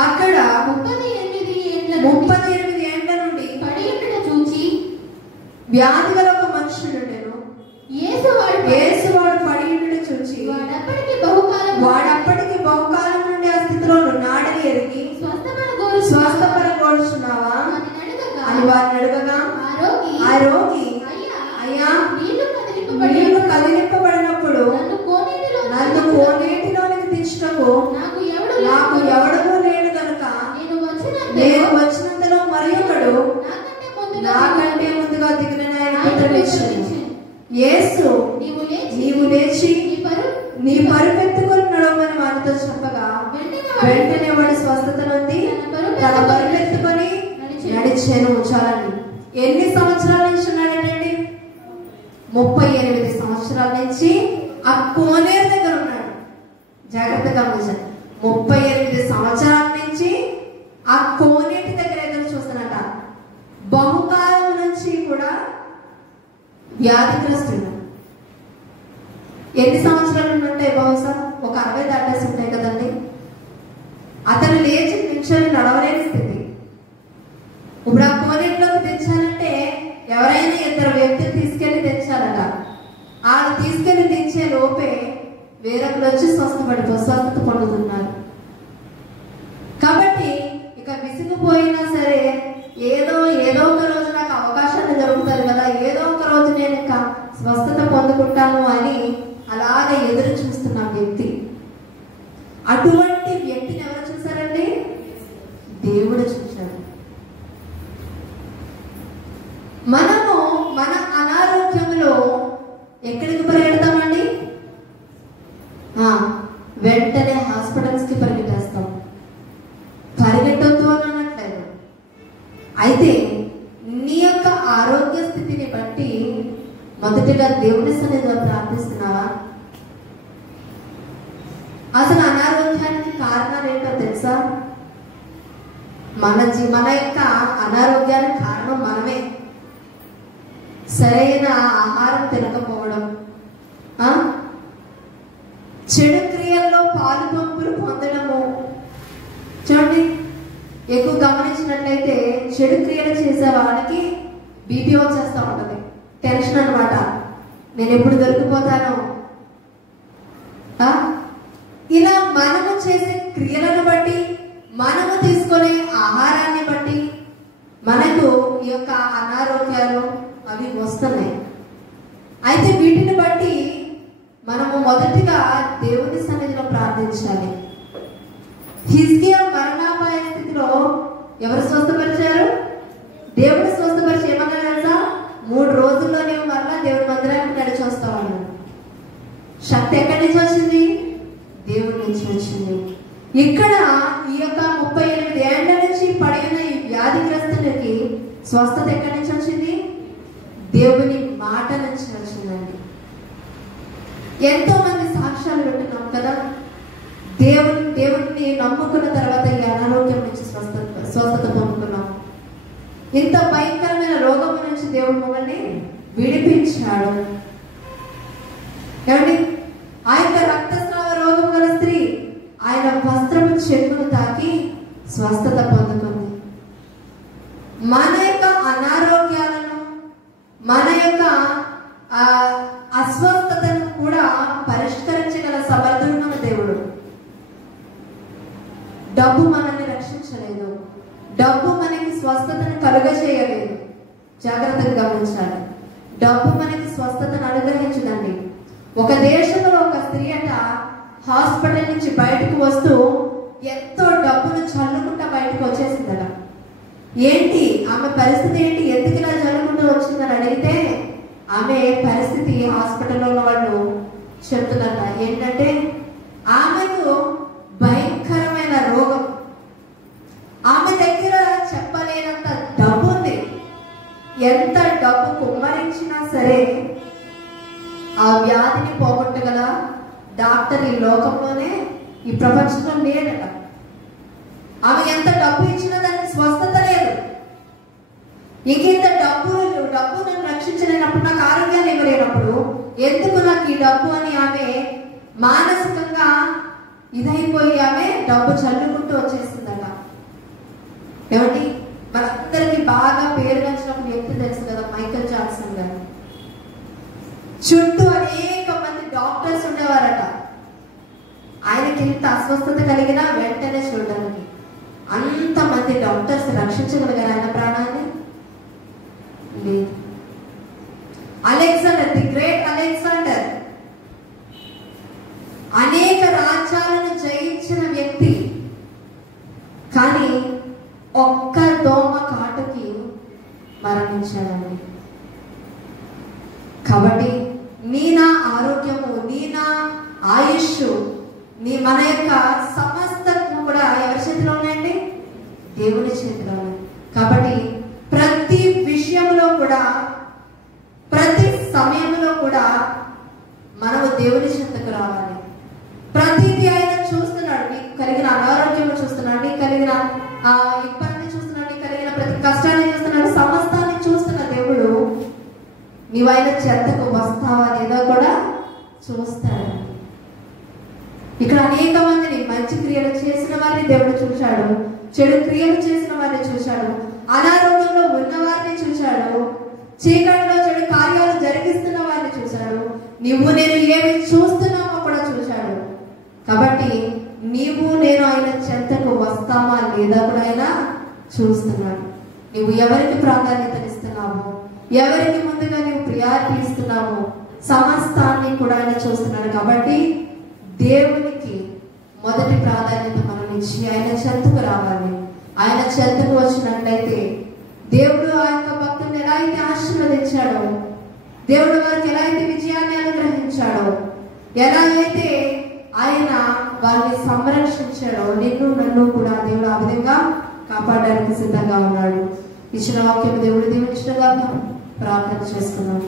అక్కడ 38 ఏండ్ల నుండి పడియుండుట చూచి వ్యాధి గల ఒక మనుషుడు ఉండెను. యేసువాడు పడియుండుట చూచి వాడప్పటికి బహుకాలం నుండి ఆ స్థితిలో ఉన్నాడని ఎరిగి స్వస్థపరగోరుచున్నావా అని వారిని అడగగా, ఆ రోగి అయ్యా, నీళ్లు కదిలింపబడినప్పుడు నన్ను కోనేటిలోనికి దించుటకు నాకు ఎవడూ లేడు కనుక నేను వచ్చినంతలో మరి ఒకడు నాకంటే ముందుగా దిగినని ఆయన ఉత్తరమిచ్చాడు. యేసు నీవు లేచి నీ పరుపెత్తుకొని నడవమని వారితో చెప్పగా వెంటనే వాడు స్వస్థత నొంది తన పరుపెత్తుకొని నడిచాను. చాలండి. ఎన్ని సంవత్సరాల నుంచి ఉన్నాడండి? 38 సంవత్సరాల నుంచి ఆ కోనేరు దగ్గర ఉన్నాడు. జాగ్రత్తగా గమనించండి, 38 సంవత్సరాల నుంచి ఆ కోనేటి దగ్గర ఎదురు చూస్తున్నట. బహుకాలం నుంచి కూడా వ్యాధిగ్రస్తుడు. ఎన్ని సంవత్సరాలు ఉంటాయి? బహుశా ఒక 60 దాటేసి ఉంటాయి కదండి. అతను లేచి నిల్చొని నడవలేని స్థితి. ఇప్పుడు ఆ కోనేటిలోకి తెచ్చాలంటే ఎవరైనా 2 వ్యక్తులు తీసుకెళ్లి తెచ్చారట. వాళ్ళు తీసుకెళ్లి తెచ్చే లోపే వేరొకరు వచ్చి స్వస్థత పొందుతున్నారు. కాబట్టి ఇక విసిగిపోయినా సరే ఏదో ఒక రోజు నాకు అవకాశాలు దొరుకుతారు కదా, ఏదో ఒక రోజు నేను ఇంకా స్వస్థత పొందుకుంటాను అని అలాగే ఎదురు చూస్తున్న వ్యక్తి. అటువంటి వ్యక్తిని ఎవరు చూశారండి? దేవుడు చూశాడు. మనము మన అనారోగ్యంలో ఎక్కడికి పరిగెడతామండి? వెంటనే హాస్పిటల్స్ కి పరిగెట్టేస్తాం. పరిగెట్టొద్దు అని అనట్లేదు. అయితే నీ యొక్క ఆరోగ్య స్థితిని బట్టి మొదటిగా దేవుని సన్నిధిలో ప్రార్థిస్తున్నావా? అసలు అనారోగ్యానికి కారణాలు ఏంటో తెలుసా? మన యొక్క అనారోగ్యానికి కారణం మనమే. సరైన ఆహారం తినకపోవడం, చెడు క్రియల్లో పాలు పంపులు పొందడం ఎక్కువ గమనించినట్లయితే చెడు క్రియలు చేసే వాళ్ళకి బీపీ వచ్చేస్తూ ఉంటుంది, టెన్షన్ అనమాట. నేను ఎప్పుడు దొరికిపోతాను. ఇలా మనము చేసే క్రియలను బట్టి, మనము తీసుకునే ఆహారాన్ని బట్టి మనకు ఈ యొక్క అనారోగ్యాలు అవి వస్తున్నాయి. అయితే వీటిని బట్టి మనము మొదటిగా దేవుని సన్నిధిలో ప్రార్థించాలి. హిజ్కియా మరణాపాయ స్థితిలో ఎవరు స్వస్థపరిచారు? దేవుడు స్వస్థపరిచి ఏమన్నా తెలుసా? 3 రోజుల్లో నీవు మరలా దేవుడి మందిరానికి నడిచి వస్తావు. శక్తి ఎక్కడి నుంచి వచ్చింది? దేవుడి నుంచి వచ్చింది. ఇక్కడ ఈ యొక్క 38 ఏళ్ల నుంచి పడిన ఈ వ్యాధిగ్రస్తులకి స్వస్థత ఎక్కడి నుంచి వచ్చింది? దేవుని మాట నుంచి వచ్చిందండి. ఎంతో మంది సాక్ష్యాలు వింటున్నాం కదా, దేవుడిని నమ్ముకున్న తర్వాత ఈ అనారోగ్యం నుంచి స్వస్థత పొందుకున్నాం. ఇంత భయంకరమైన రోగం నుంచి దేవుడు మమ్మల్ని విడిపించాడు. ఏమండి, ఆ యొక్క రక్తస్రావ రోగం గల స్త్రీ ఆయన వస్త్రము చెక్కును తాకి స్వస్థత పొందుకుంది. మన యొక్క అనారోగ్యాలను, మన యొక్క అస్వస్థతను కూడా పరిష్కరించగల సమర్థుడున్న దేవుడు. డబ్బు మనల్ని రక్షించలేదు, డబ్బు మనకి స్వస్థతను కలుగజేయలేదు. జాగ్రత్తగా గమనించాలి. డబ్బు మనకి స్వస్థతను అనుగ్రహించదండి. ఒక దేశంలో ఒక స్త్రీ అట హాస్పిటల్ నుంచి బయటకు వస్తూ ఎంతో డబ్బును చల్లుకుంటా బయటకు వచ్చేసిందట. ఏంటి ఆమె పరిస్థితి ఏంటి, ఎందుకు ఇలా చల్లుకుంటూ వచ్చిందని అడిగితే ఆమె పరిస్థితి హాస్పిటల్లో ఉన్న వాళ్ళు చెప్తున్నట ఏంటంటే, ఆమెకు భయంకరమైన రోగం, ఆమె దగ్గర చెప్పలేనంత డబ్బు ఉంది. ఎంత డబ్బు కుమ్మరించినా సరే ఆ వ్యాధిని పోగొట్టగల డాక్టర్ ఈ లోకంలోనే, ఈ ప్రపంచంలో లేడట. ఆమె ఎంత డబ్బు ఇచ్చినా దానికి స్వస్థత లేదు. ఇంకెంత డబ్బు నన్ను రక్షించలేనప్పుడు, నాకు ఆరోగ్యాన్ని ఇవ్వలేనప్పుడు ఎందుకు నాకు ఈ డబ్బు అని ఆమె మానసికంగా ఇదైపోయి ఆమె డబ్బు చల్లుకుంటూ వచ్చేస్తుందట. ఏమండి, మనందరికి బాగా పేరు వచ్చిన ఒక వ్యక్తి తెలుసు కదా, మైకేల్ జాక్సన్ గారు. చుట్టూ అనేక మంది డాక్టర్స్ ఉండేవారట. ఆయనకి ఎంత అస్వస్థత కలిగినా వెంటనే చూడడానికి అంతమంది డాక్టర్స్ రక్షించగలిగారు ఆయన ప్రాణాన్ని? లేదు. అలెగ్జాండర్, ది గ్రేట్ అలెగ్జాండర్, అనేక రాజ్యాలను జయించిన వ్యక్తి, కానీ ఒక్క దోమ కాటుకి మరణించాడండి. కాబట్టి నీ నా ఆరోగ్యము, నీ నా ఆయుష్, మన యొక్క సమస్తము కూడా ఎవరి చేతిలో ఉన్నాయండి? దేవుని చేతిలో ఉన్నాయి. కాబట్టి ప్రతి విషయంలో కూడా, ప్రతి సమయంలో కూడా మనము దేవుని చెంతకు రావాలి. ప్రతిదీ ఆయన చూస్తున్నాడు. నీకు కలిగిన అనారోగ్యం చూస్తున్నాడు, నీకు కలిగిన ఇబ్బంది చూస్తున్నాడు, నీకు కలిగిన ప్రతి కష్టాన్ని చూస్తున్నాడు, సమస్తాన్ని చూస్తున్న దేవుడు నీవు ఆయన చెంతకు వస్తావా లేదా కూడా చూస్తాడు. ఇక్కడ అనేక మందిని మంచి క్రియలు చేసిన వారిని దేవుడు చూశాడు, చెడు క్రియలు చేసిన వారిని చూశాడు, అనారోగ్యంలో ఉన్న వారిని చూశాడు, చీకటిలో చెడు కార్యాలు జరిగిస్తున్న వారిని చూశాడు, నువ్వు నేను ఏమి చూస్తున్నామో కూడా చూశాడు. కాబట్టి నీవు నేను ఆయన చెంతకు వస్తామా లేదా కూడా ఆయన చూస్తున్నాడు. నువ్వు ఎవరికి ప్రాధాన్యతనిస్తున్నావు, ఎవరికి ముందుగా నువ్వు ప్రియారిటీ ఇస్తున్నావు, సమస్తాన్ని కూడా ఆయన చూస్తున్నాడు. కాబట్టి దేవునికి మొదటి ప్రాధాన్యత మనం ఇచ్చి ఆయన చెంతకు రావాలి. ఆయన చెంతకు వచ్చినట్లయితే దేవుడు ఆ యొక్క భక్తులను ఎలా అయితే ఆశీర్వదించాడో, దేవుడు వారికి ఎలా అయితే విజయాన్ని అనుగ్రహించాడో, ఎలా అయితే ఆయన వారిని సంరక్షించాడో, నిన్ను నన్ను కూడా దేవుడు ఆ విధంగా కాపాడడానికి సిద్ధంగా ఉన్నాడు. ఇచ్చిన వాక్యం దేవుడు దీవించగా ప్రార్థన చేసుకున్నాం.